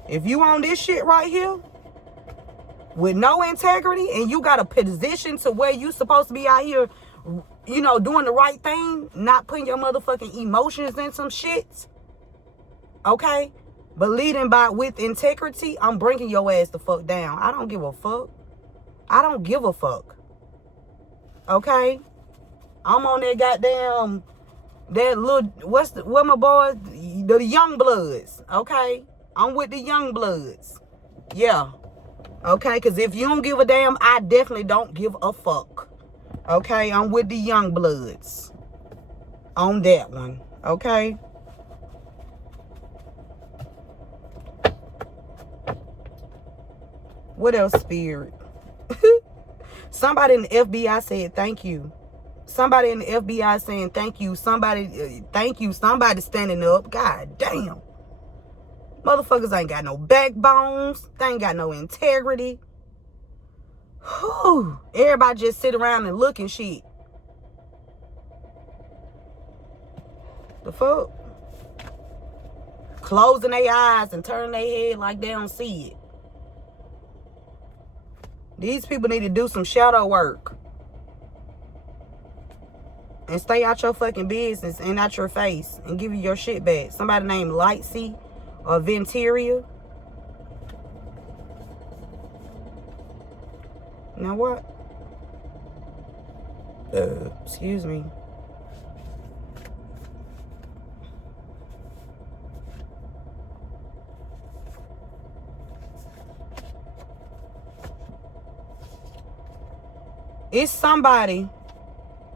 If you on this shit right here with no integrity and you got a position to where you supposed to be out here, you know, doing the right thing, not putting your motherfucking emotions in some shit, okay? But leading by with integrity, I'm bringing your ass the fuck down. I don't give a fuck. I don't give a fuck. Okay? I'm on that goddamn That little, what my boys, the young bloods, okay? I'm with the young bloods. Yeah. Okay, because if you don't give a damn, I definitely don't give a fuck. Okay, I'm with the young bloods on that one. Okay. What else, Spirit? Somebody in the FBI said thank you. Somebody in the FBI saying thank you. Somebody, thank you. Somebody standing up. God damn. Motherfuckers ain't got no backbones. They ain't got no integrity. Whew. Everybody just sit around and look and shit. The fuck? Closing their eyes and turning their head like they don't see it. These people need to do some shadow work. And stay out your fucking business and out your face. And give you your shit back. Somebody named Lightsey or Venteria. Now what? Excuse me. It's somebody,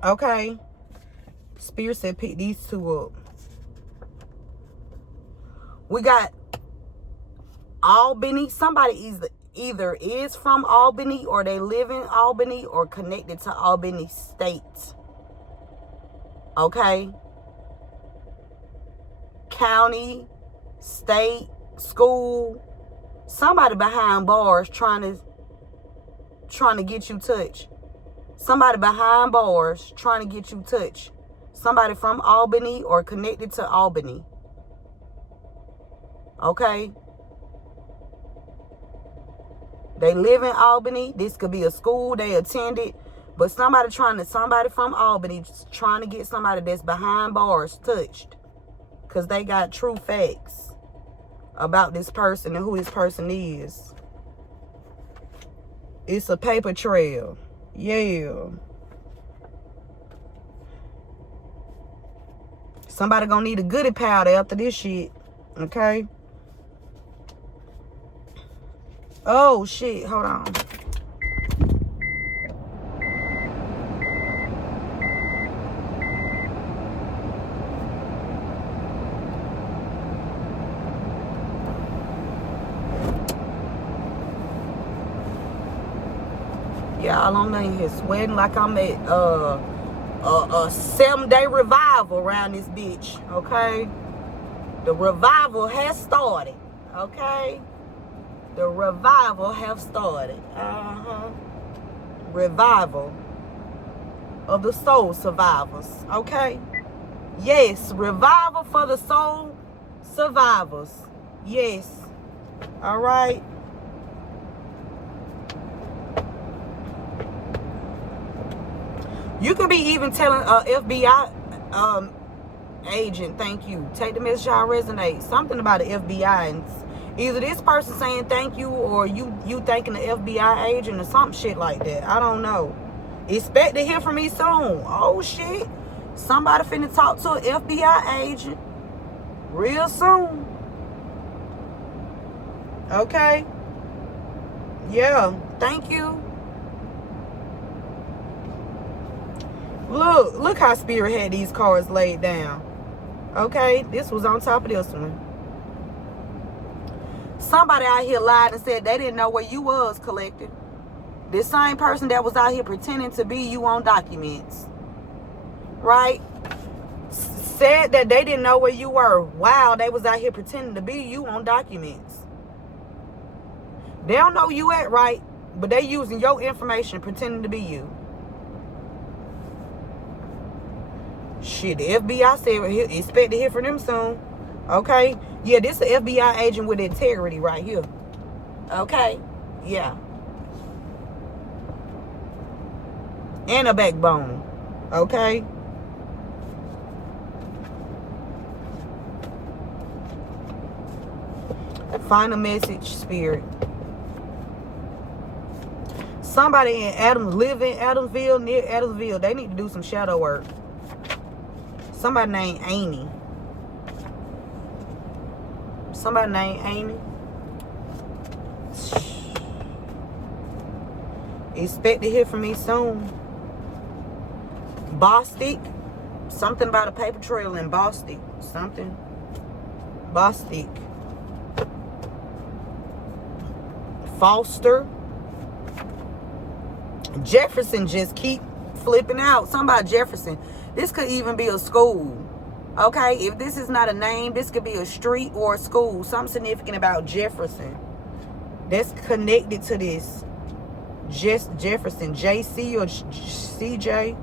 okay? Spear said pick these two up. We got Albany. Somebody either is from Albany or they live in Albany or connected to Albany State. Okay? County, state, school. Somebody behind bars trying to get you touched. Somebody behind bars trying to get you touched. Somebody from Albany or connected to Albany. Okay? They live in Albany. This could be a school they attended. But somebody from Albany trying to get somebody that's behind bars touched. Because they got true facts about this person and who this person is. It's a paper trail. Yeah. Somebody gonna need a goodie powder after this shit. Okay? Oh, shit. Hold on. Y'all, I'm in here sweating like I'm at a 7-day revival around this bitch. Okay? The revival has started. Okay? The revival have started. Revival of the soul survivors. Okay? Yes, revival for the soul survivors. Yes. All right? You could be even telling a FBI agent, thank you. Take the message how it resonates. Something about the FBI. And either this person saying thank you or you thanking the FBI agent or some shit like that. I don't know. Expect to hear from me soon. Oh, shit. Somebody finna talk to an FBI agent real soon. Okay? Yeah. Thank you. Look how Spirit had these cards laid down. Okay, this was on top of this one. Somebody out here lied and said they didn't know where you was, collective. This same person that was out here pretending to be you on documents. Right? Said that they didn't know where you were. Wow, they was out here pretending to be you on documents. They don't know you at right, but they using your information pretending to be you. Shit, the FBI said expect to hear from them soon. Okay? Yeah, this is an FBI agent with integrity right here. Okay? Yeah. And a backbone. Okay? Find a message, Spirit. Somebody in live in Adamsville, near Adamsville. They need to do some shadow work. Somebody named Amy. Somebody named Amy. Expect to hear from me soon. Bostic. Something about a paper trail in Bostic. Something. Bostic. Foster. Jefferson just keep flipping out. Something about Jefferson. This could even be a school. Okay, if this is not a name, this could be a street or a school. Something significant about Jefferson that's connected to this. Just Jefferson, JC or CJ.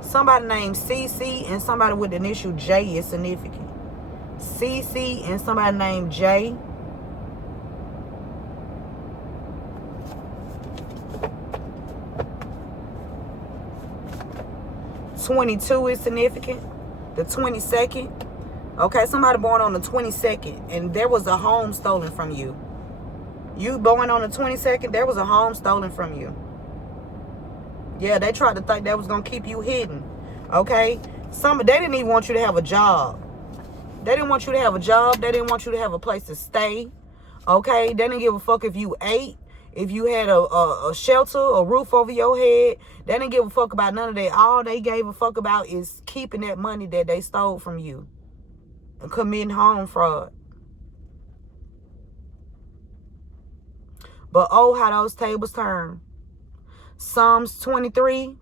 Somebody named CC and somebody with the initial J is significant. CC and somebody named J. $22 is significant. The 22nd. Okay, somebody born on the 22nd and there was a home stolen from you. You born on the 22nd, there was a home stolen from you. Yeah, they tried to think that was going to keep you hidden. Okay? They didn't even want you to have a job. They didn't want you to have a job. They didn't want you to have a place to stay. Okay? They didn't give a fuck if you ate. If you had a shelter, a roof over your head. They didn't give a fuck about none of that. All they gave a fuck about is keeping that money that they stole from you. And committing home fraud. But oh, how those tables turn. Psalms 23.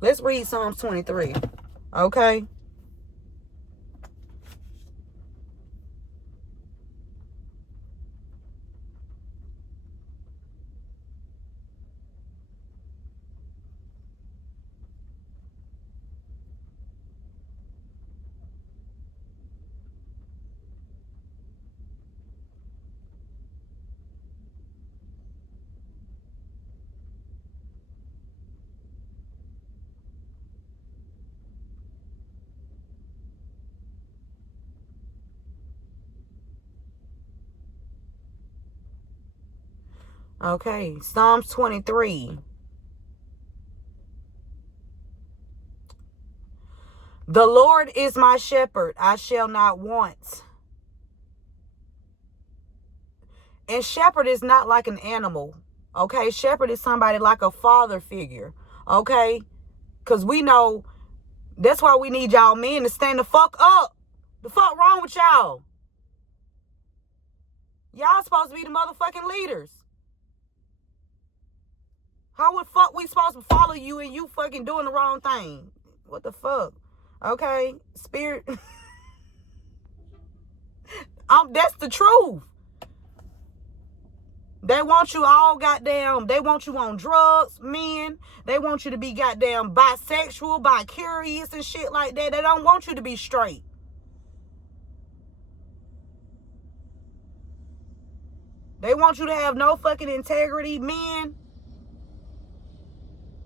Let's read Psalms 23. Okay? Okay, Psalms 23. The Lord is my shepherd, I shall not want. And shepherd is not like an animal. Okay, shepherd is somebody like a father figure. Okay, because we know that's why we need y'all men to stand the fuck up. The fuck wrong with y'all? Y'all supposed to be the motherfucking leaders. How would fuck we supposed to follow you and you fucking doing the wrong thing? What the fuck? Okay, spirit. That's the truth. They want you all goddamn, they want you on drugs, men. They want you to be goddamn bisexual, bi-curious and shit like that. They don't want you to be straight. They want you to have no fucking integrity, men.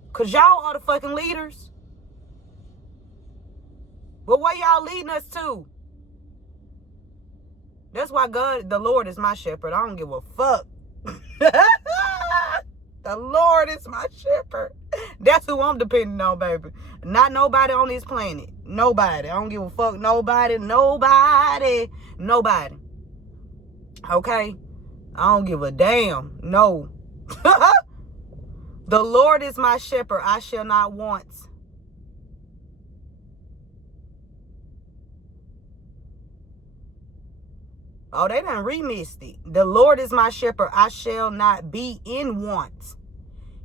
Because y'all are the fucking leaders. But where y'all leading us to? That's why God, the Lord is my shepherd. I don't give a fuck. The Lord is my shepherd. That's who I'm depending on, baby. Not nobody on this planet. Nobody. I don't give a fuck. Nobody. Okay? I don't give a damn. No. The Lord is my shepherd. I shall not want. Oh, they done remixed it. The Lord is my shepherd. I shall not be in want.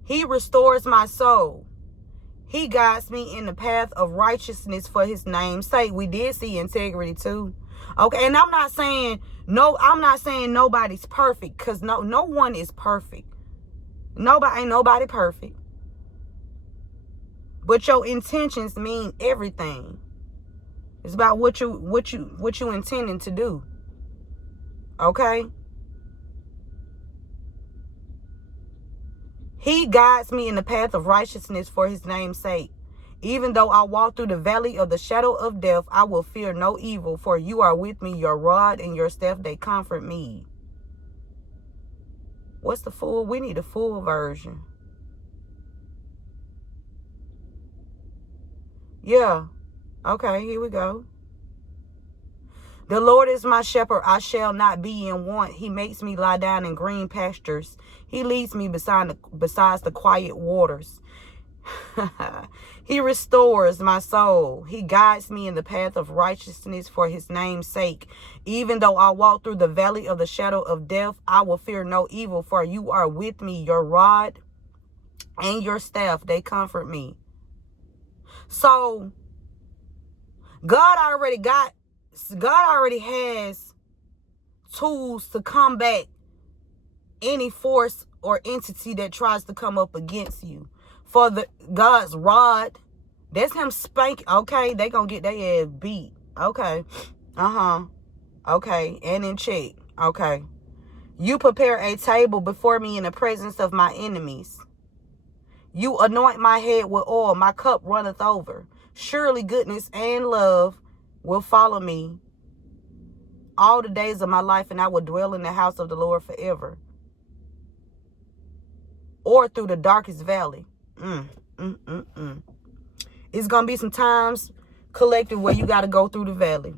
He restores my soul. He guides me in the path of righteousness for his name's sake. We did see integrity too. Okay, and I'm not saying nobody's perfect, because no one is perfect. Ain't nobody perfect. But your intentions mean everything. It's about what you intending to do. Okay? He guides me in the path of righteousness for his name's sake. Even though I walk through the valley of the shadow of death, I will fear no evil, for you are with me, your rod and your staff, they comfort me. What's the full? We need a full version. Yeah. Okay, here we go. The Lord is my shepherd, I shall not be in want. He makes me lie down in green pastures. He leads me besides the quiet waters. He restores my soul. He guides me in the path of righteousness for his name's sake. Even though I walk through the valley of the shadow of death, I will fear no evil, for you are with me. Your rod and your staff, they comfort me. So God already has tools to combat any force or entity that tries to come up against you. For God's rod, that's him spanking. Okay, they gonna get their ass beat. Okay. Okay, and in check. Okay. You prepare a table before me in the presence of my enemies. You anoint my head with oil, my cup runneth over. Surely goodness and love will follow me all the days of my life, and I will dwell in the house of the Lord forever. Or through the darkest valley. It's going to be some times collective where you got to go through the valley.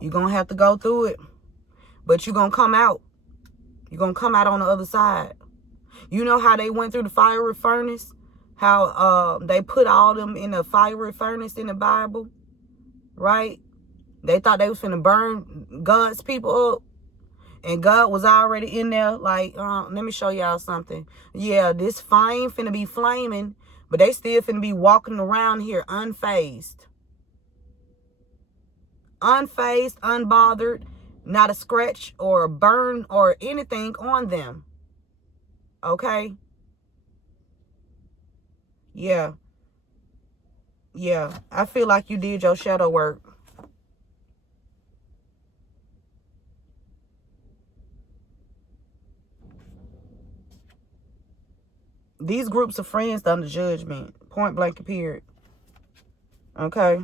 You're going to have to go through it. But you're going to come out. You're going to come out on the other side. You know how they went through the fiery furnace? How they put all them in a fiery furnace in the Bible? Right? They thought they was finna burn God's people up. And God was already in there like, let me show y'all something. Yeah, this fire finna be flaming, but they still finna be walking around here unfazed. Unfazed, unbothered, not a scratch or a burn or anything on them. Okay? Yeah. Yeah, I feel like you did your shadow work. These groups of friends under judgment. Point blank period. Okay?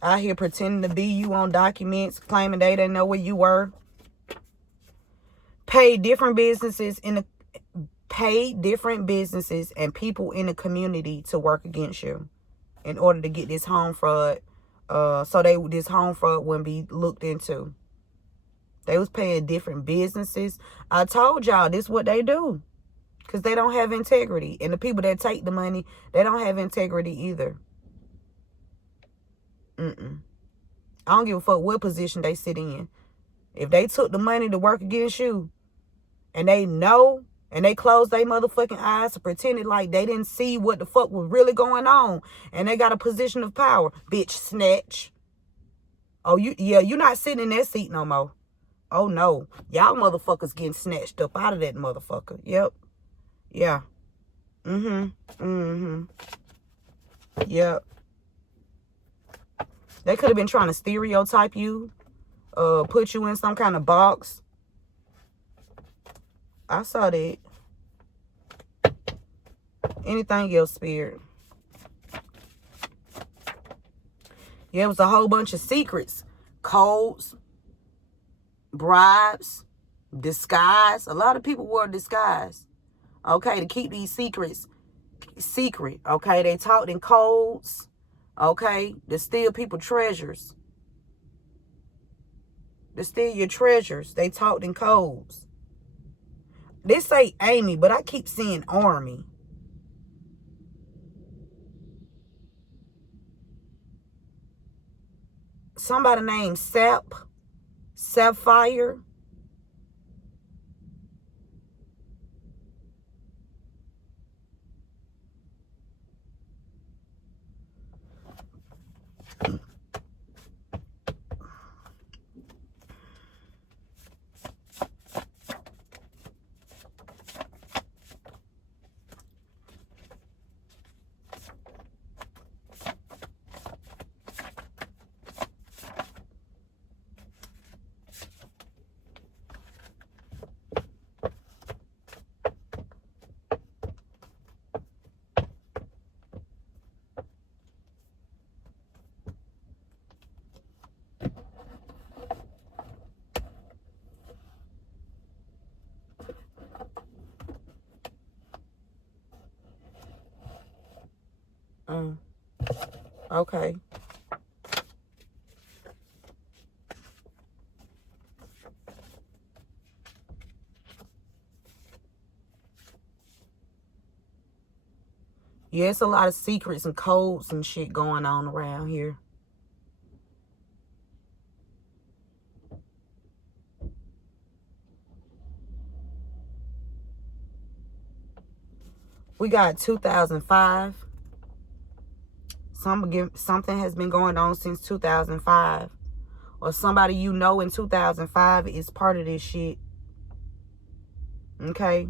Out here pretending to be you on documents, claiming they didn't know where you were. Paid different businesses and people in the community to work against you in order to get this home fraud. So this home fraud wouldn't be looked into. They was paying different businesses. I told y'all this is what they do. Because they don't have integrity. And the people that take the money, they don't have integrity either. I don't give a fuck what position they sit in. If they took the money to work against you, and they know, and they closed their motherfucking eyes and pretended like they didn't see what the fuck was really going on, and they got a position of power, bitch, snatch. Oh, you're not sitting in that seat no more. Oh, no. Y'all motherfuckers getting snatched up out of that motherfucker. Yep. Yeah. Yep. They could have been trying to stereotype you, put you in some kind of box. I saw that. Anything else, Spirit? Yeah, it was a whole bunch of secrets. Codes, bribes, disguise. A lot of people wore disguise. Okay, to keep these secrets secret. Okay, they talked in codes. Okay, to steal people's treasures. To steal your treasures. They talked in codes. This say Amy, but I keep seeing Army. Somebody named Sapphire. Okay. Yeah, it's a lot of secrets and codes and shit going on around here. We got 2005. Something has been going on since 2005. Or somebody you know in 2005 is part of this shit. Okay?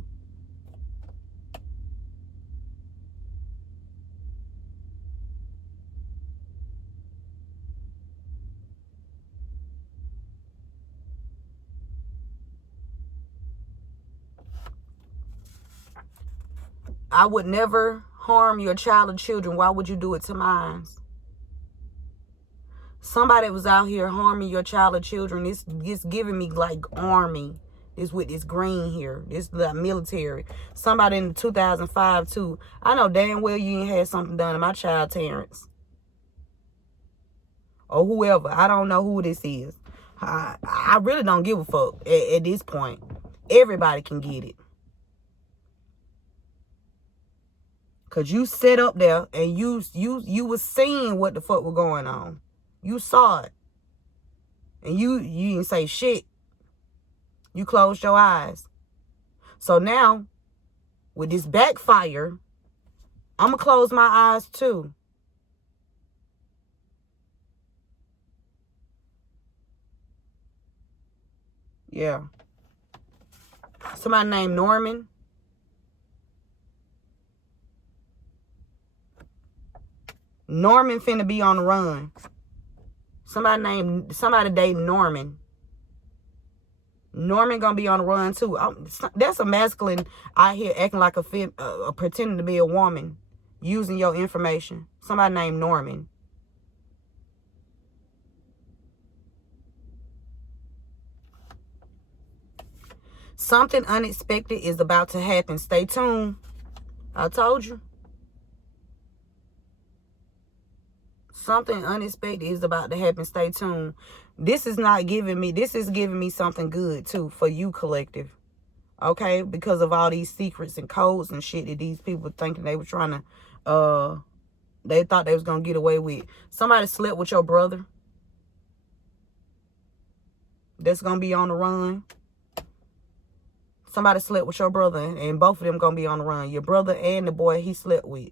I would never harm your child or children. Why would you do it to mine? Somebody was out here harming your child or children. This giving me like army. This with this green here. This the military. Somebody in 2005 too. I know damn well you ain't had something done to my child, Terrence. Or whoever. I don't know who this is. I really don't give a fuck at this point. Everybody can get it. Cause you sat up there and you was seeing what the fuck was going on. You saw it. And you didn't say shit. You closed your eyes. So now, with this backfire, I'm going to close my eyes too. Yeah. Somebody named Norman. Norman finna be on the run. Somebody dating Norman. Norman gonna be on the run too. That's a masculine out here acting like pretending to be a woman, using your information. Somebody named Norman. Something unexpected is about to happen. Stay tuned. I told you. Something unexpected is about to happen. Stay tuned. This is giving me something good too for you, collective. Okay? Because of all these secrets and codes and shit that these people thinking they were trying to they thought they was gonna get away with. Somebody slept with your brother. That's gonna be on the run. Somebody slept with your brother, and both of them gonna be on the run. Your brother and the boy he slept with.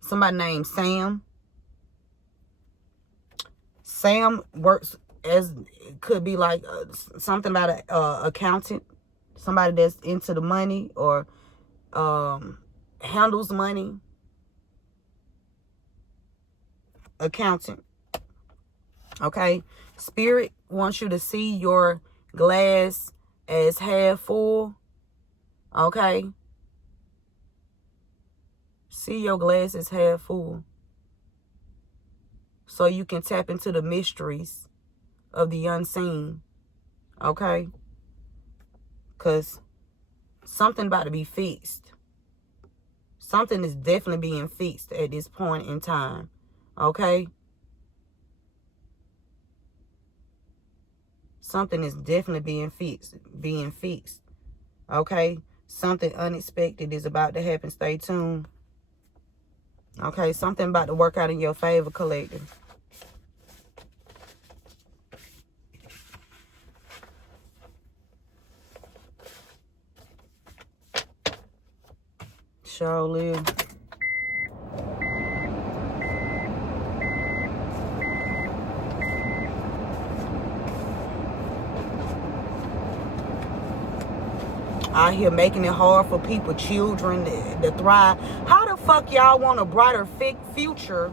Somebody named Sam. Sam works as, could be like something about an accountant. Somebody that's into the money or handles money. Accountant. Okay? Spirit wants you to see your glass as half full. Okay? See your glass as half full. So you can tap into the mysteries of the unseen. Okay? Because something about to be fixed. Something is definitely being fixed at this point in time. Okay? Something is definitely being fixed. Okay? Something unexpected is about to happen. Stay tuned. Okay? Something about to work out in your favor, collective. Sure live. Out here making it hard for people, children, to thrive. How the fuck y'all want a brighter future?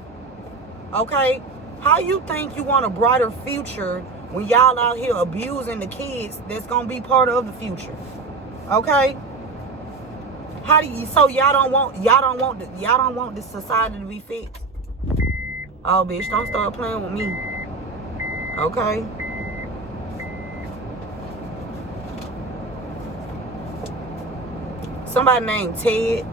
Okay? How you think you want a brighter future when y'all out here abusing the kids that's gonna be part of the future? Okay? How do you, so y'all don't want this society to be fixed? Oh bitch, don't start playing with me. Okay? somebody named Ted.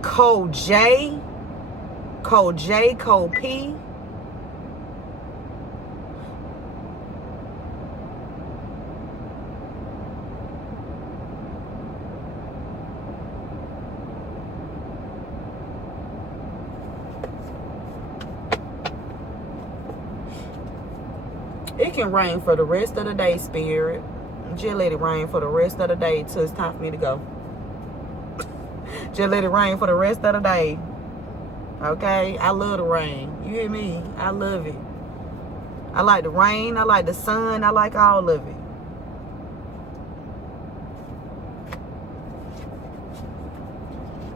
Code J, Code P. It can rain for the rest of the day, Spirit. Just let it rain for the rest of the day till it's time for me to go. Just let it rain for the rest of the day. Okay? I love the rain. You hear me? I love it. I like the rain. I like the sun. I like all of it.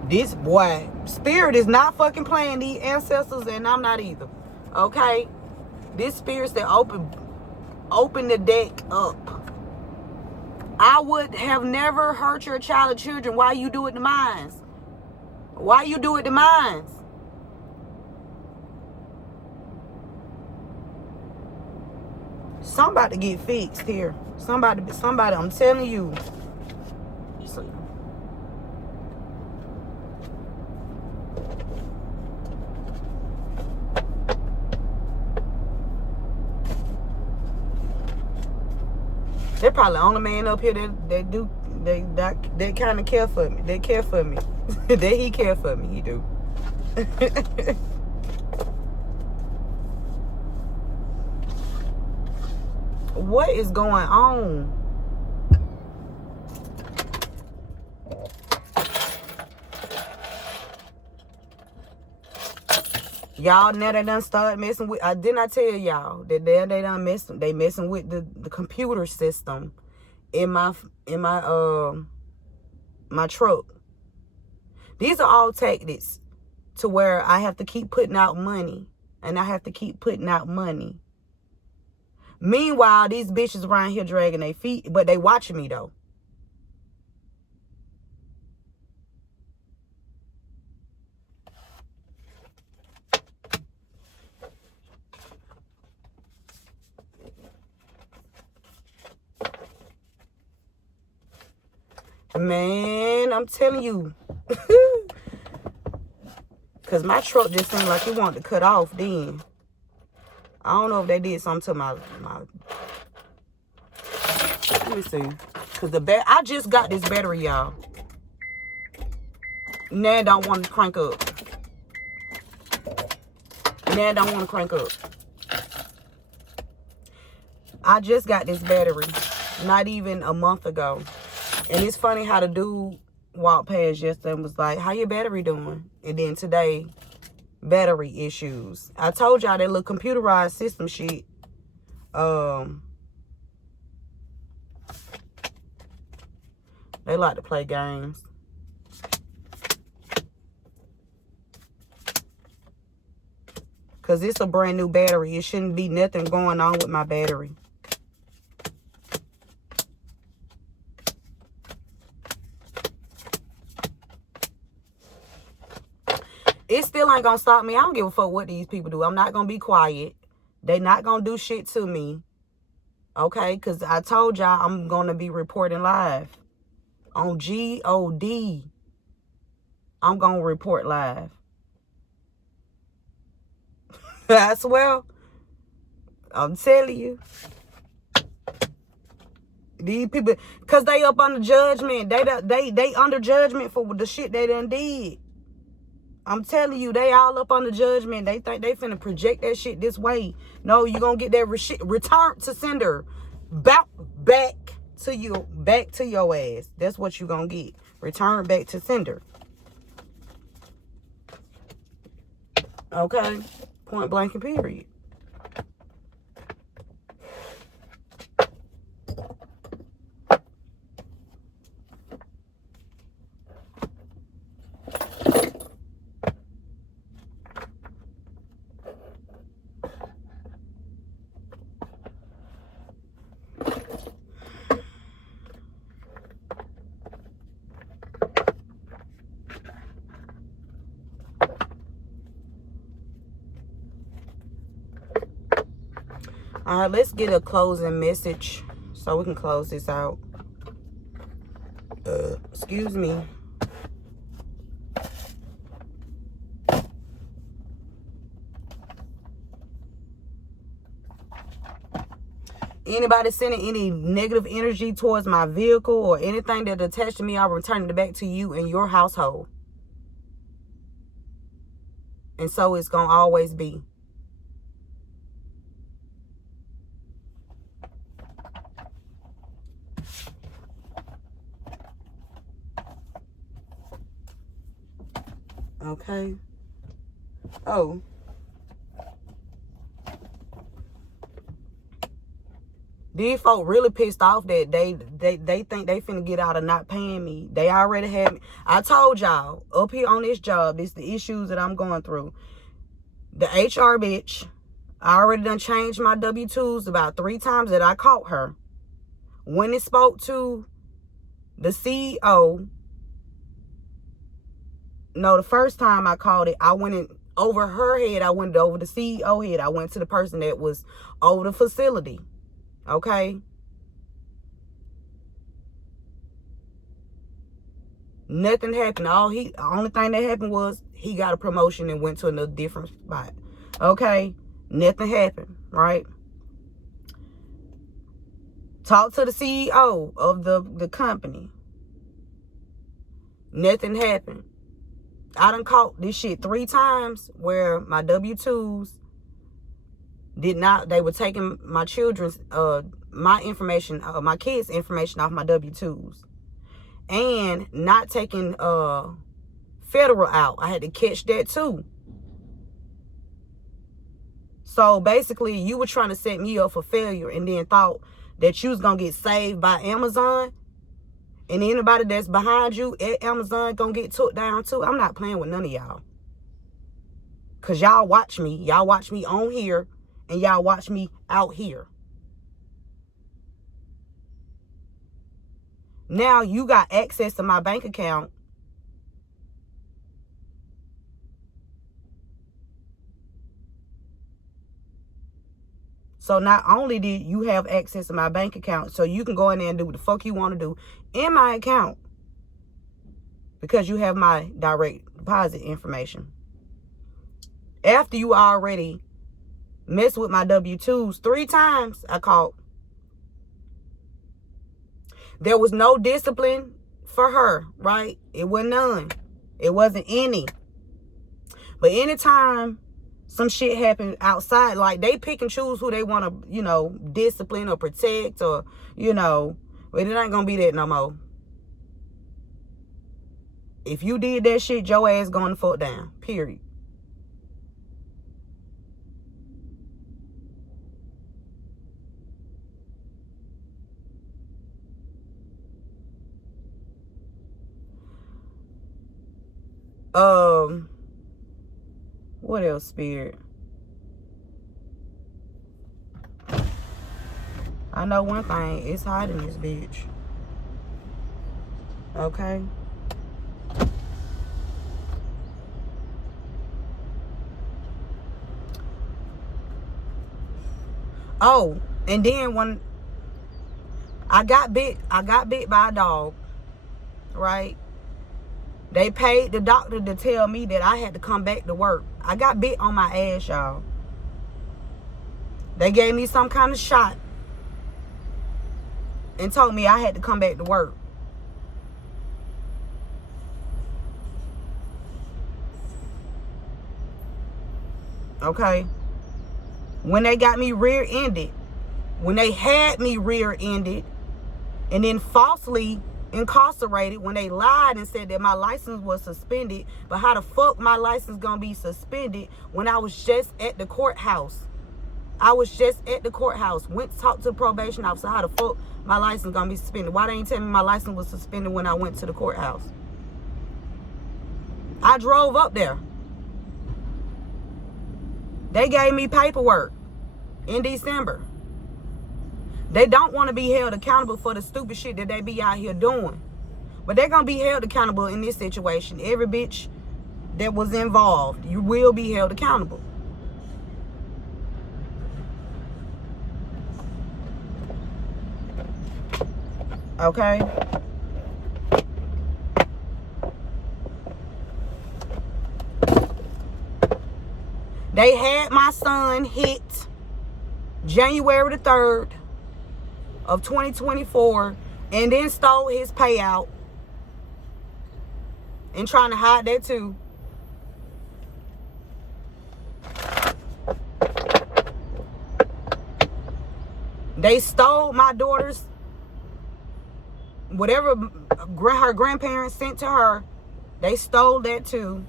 This boy, Spirit is not fucking playing these ancestors, and I'm not either. Okay? This spirits that open the deck up. I would have never hurt your child or children. Why you do it to mine? Why you do it to mine? Somebody get fixed here. Somebody, I'm telling you. They're probably the only man up here that kind of care for me. They care for me. That he care for me. He do. What is going on? Y'all, now they done start messing with. Didn't I tell y'all that they done messing with the computer system in my my truck. These are all tactics to where I have to keep putting out money, and I have to keep putting out money. Meanwhile, these bitches around here dragging their feet, but they watching me though. Man, I'm telling you. Because my truck just seemed like it wanted to cut off then. I don't know if they did something to my let me see. Because I just got this battery, y'all. Now it don't want to crank up. Now it don't want to crank up. I just got this battery not even a month ago. And it's funny how the dude walked past yesterday and was like, how your battery doing? And then today, battery issues. I told y'all that little computerized system shit. They like to play games. Because it's a brand new battery. It shouldn't be nothing going on with my battery. It still ain't gonna stop me. I don't give a fuck what these people do. I'm not gonna be quiet. They not gonna do shit to me. Okay? Because I told y'all I'm gonna be reporting live. On GOD. I'm gonna report live. I swear. I'm telling you. These people, because they up under judgment. They under judgment for the shit they done did. I'm telling you, they all up on the judgment. They think they finna project that shit this way. No, you gonna get that return to sender. Back to your ass. That's what you gonna get. Return back to sender. Okay? Point blank and period. All right, let's get a closing message so we can close this out. Excuse me. Anybody sending any negative energy towards my vehicle or anything that attached to me, I'll return it back to you and your household. And so it's going to always be. Okay. Oh. These folk really pissed off that they think they finna get out of not paying me. They already had me. I told y'all, up here on this job, it's the issues that I'm going through. The HR bitch, I already done changed my W-2s about 3 times that I caught her. When it spoke to the CEO, no, the first time I called it, I went in over her head. I went over the CEO head. I went to the person that was over the facility. Okay? Nothing happened. The only thing that happened was he got a promotion and went to another different spot. Okay? Nothing happened, right? Talk to the CEO of the company. Nothing happened. I done caught this shit 3 times where my W-2s they were taking my children's, my information, my kids' information off my W-2s. And not taking federal out. I had to catch that too. So basically, you were trying to set me up for failure and then thought that you was going to get saved by Amazon. And anybody that's behind you at Amazon going to get took down too. I'm not playing with none of y'all. Because y'all watch me. Y'all watch me on here. And y'all watch me out here. Now you got access to my bank account. So not only did you have access to my bank account, so you can go in there and do what the fuck you want to do in my account. Because you have my direct deposit information. After you already messed with my W-2s 3 times, I caught. There was no discipline for her, right? It wasn't none. It wasn't any. But anytime some shit happened outside, like they pick and choose who they want to, discipline or protect or, but it ain't gonna be that no more. If you did that shit, your ass going to fuck down. Period. What else, Spirit? I know one thing. It's hot in this bitch. Okay? Oh, and then when I got bit by a dog, right? They paid the doctor to tell me that I had to come back to work. I got bit on my ass, y'all. They gave me some kind of shot and told me I had to come back to work. Okay? When they got me rear-ended, when they had me rear-ended and then falsely incarcerated, when they lied and said that my license was suspended, but how the fuck my license gonna be suspended when I was just at the courthouse? Went to talk to the probation officer. How the fuck my license gonna be suspended? Why they ain't tell me my license was suspended when I went to the courthouse? I drove up there. They gave me paperwork in December. They don't want to be held accountable for the stupid shit that they be out here doing. But they're going to be held accountable in this situation. Every bitch that was involved, you will be held accountable. Okay? They had my son hit January the 3rd of 2024 and then stole his payout and trying to hide that too. They stole my daughter's, whatever her grandparents sent to her, they stole that too.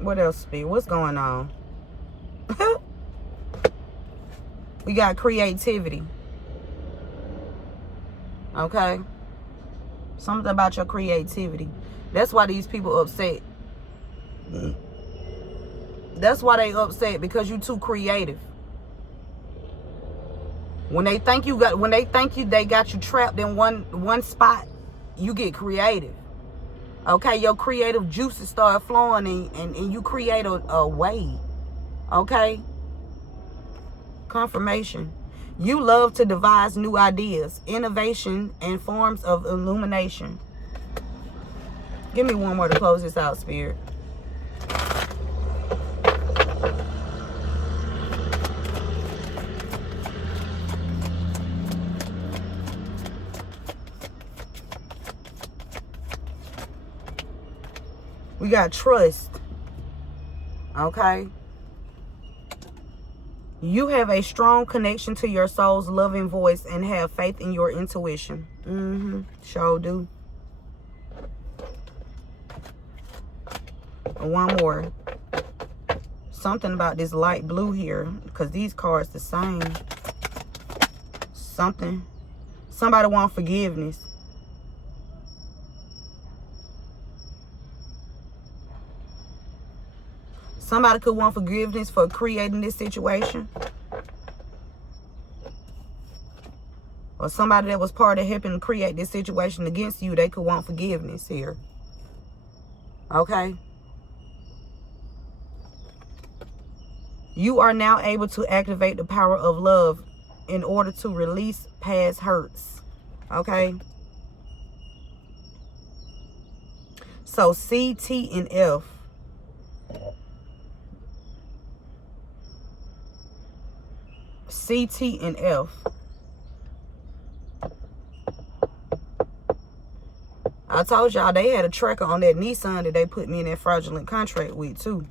What else, B? What's going on? We got creativity. Okay? Something about your creativity. That's why these people upset. That's why they upset, because you too creative. When they think they got you trapped in one spot, you get creative. Okay, your creative juices start flowing and you create a way. Okay? Confirmation. You love to devise new ideas, innovation, and forms of illumination. Give me one more to close this out, Spirit. We got trust. Okay? You have a strong connection to your soul's loving voice and have faith in your intuition. Sure do. One more. Something about this light blue here, because these cards the same. Somebody want forgiveness. Somebody could want forgiveness for creating this situation. Or somebody that was part of helping create this situation against you, they could want forgiveness here. Okay? You are now able to activate the power of love in order to release past hurts. Okay? So C, T, and F. C, T, and F. I told y'all they had a tracker on that Nissan that they put me in that fraudulent contract with too.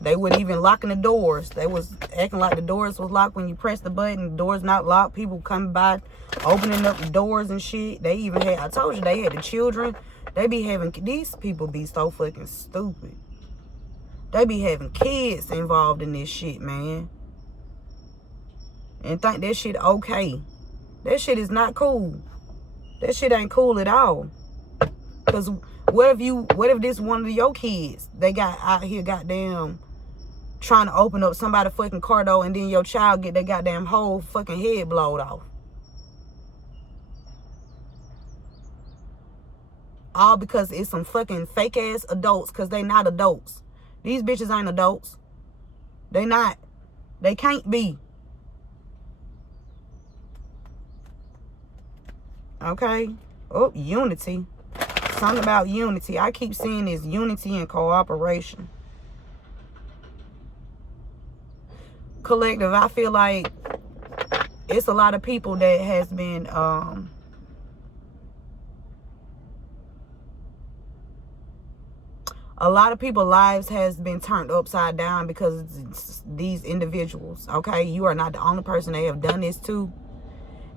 They wouldn't even locking the doors. They was acting like the doors was locked when you press the button. The doors not locked. People coming by, opening up the doors and shit. They even had, I told you, they had the children. They be having, these people be so fucking stupid. They be having kids involved in this shit, man. And think that shit okay. That shit is not cool. That shit ain't cool at all. Because what if this one of your kids, they got out here goddamn trying to open up somebody's fucking car door and then your child get their goddamn whole fucking head blowed off. All because it's some fucking fake ass adults, because they not adults. These bitches ain't adults. They not. They can't be. Okay? Oh, unity. Something about unity. I keep seeing this unity and cooperation. Collective, I feel like it's a lot of people that has been a lot of people's lives has been turned upside down because it's these individuals. Okay, you are not the only person they have done this to.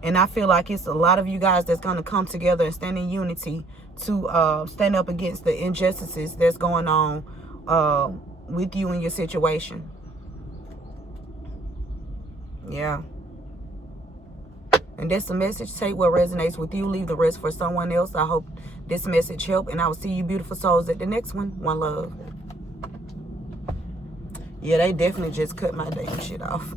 And I feel like it's a lot of you guys that's going to come together and stand in unity to stand up against the injustices that's going on with you and your situation. Yeah. And that's the message. Take what resonates with you. Leave the rest for someone else. I hope this message helped. And I will see you beautiful souls at the next one. One love. Yeah, they definitely just cut my damn shit off.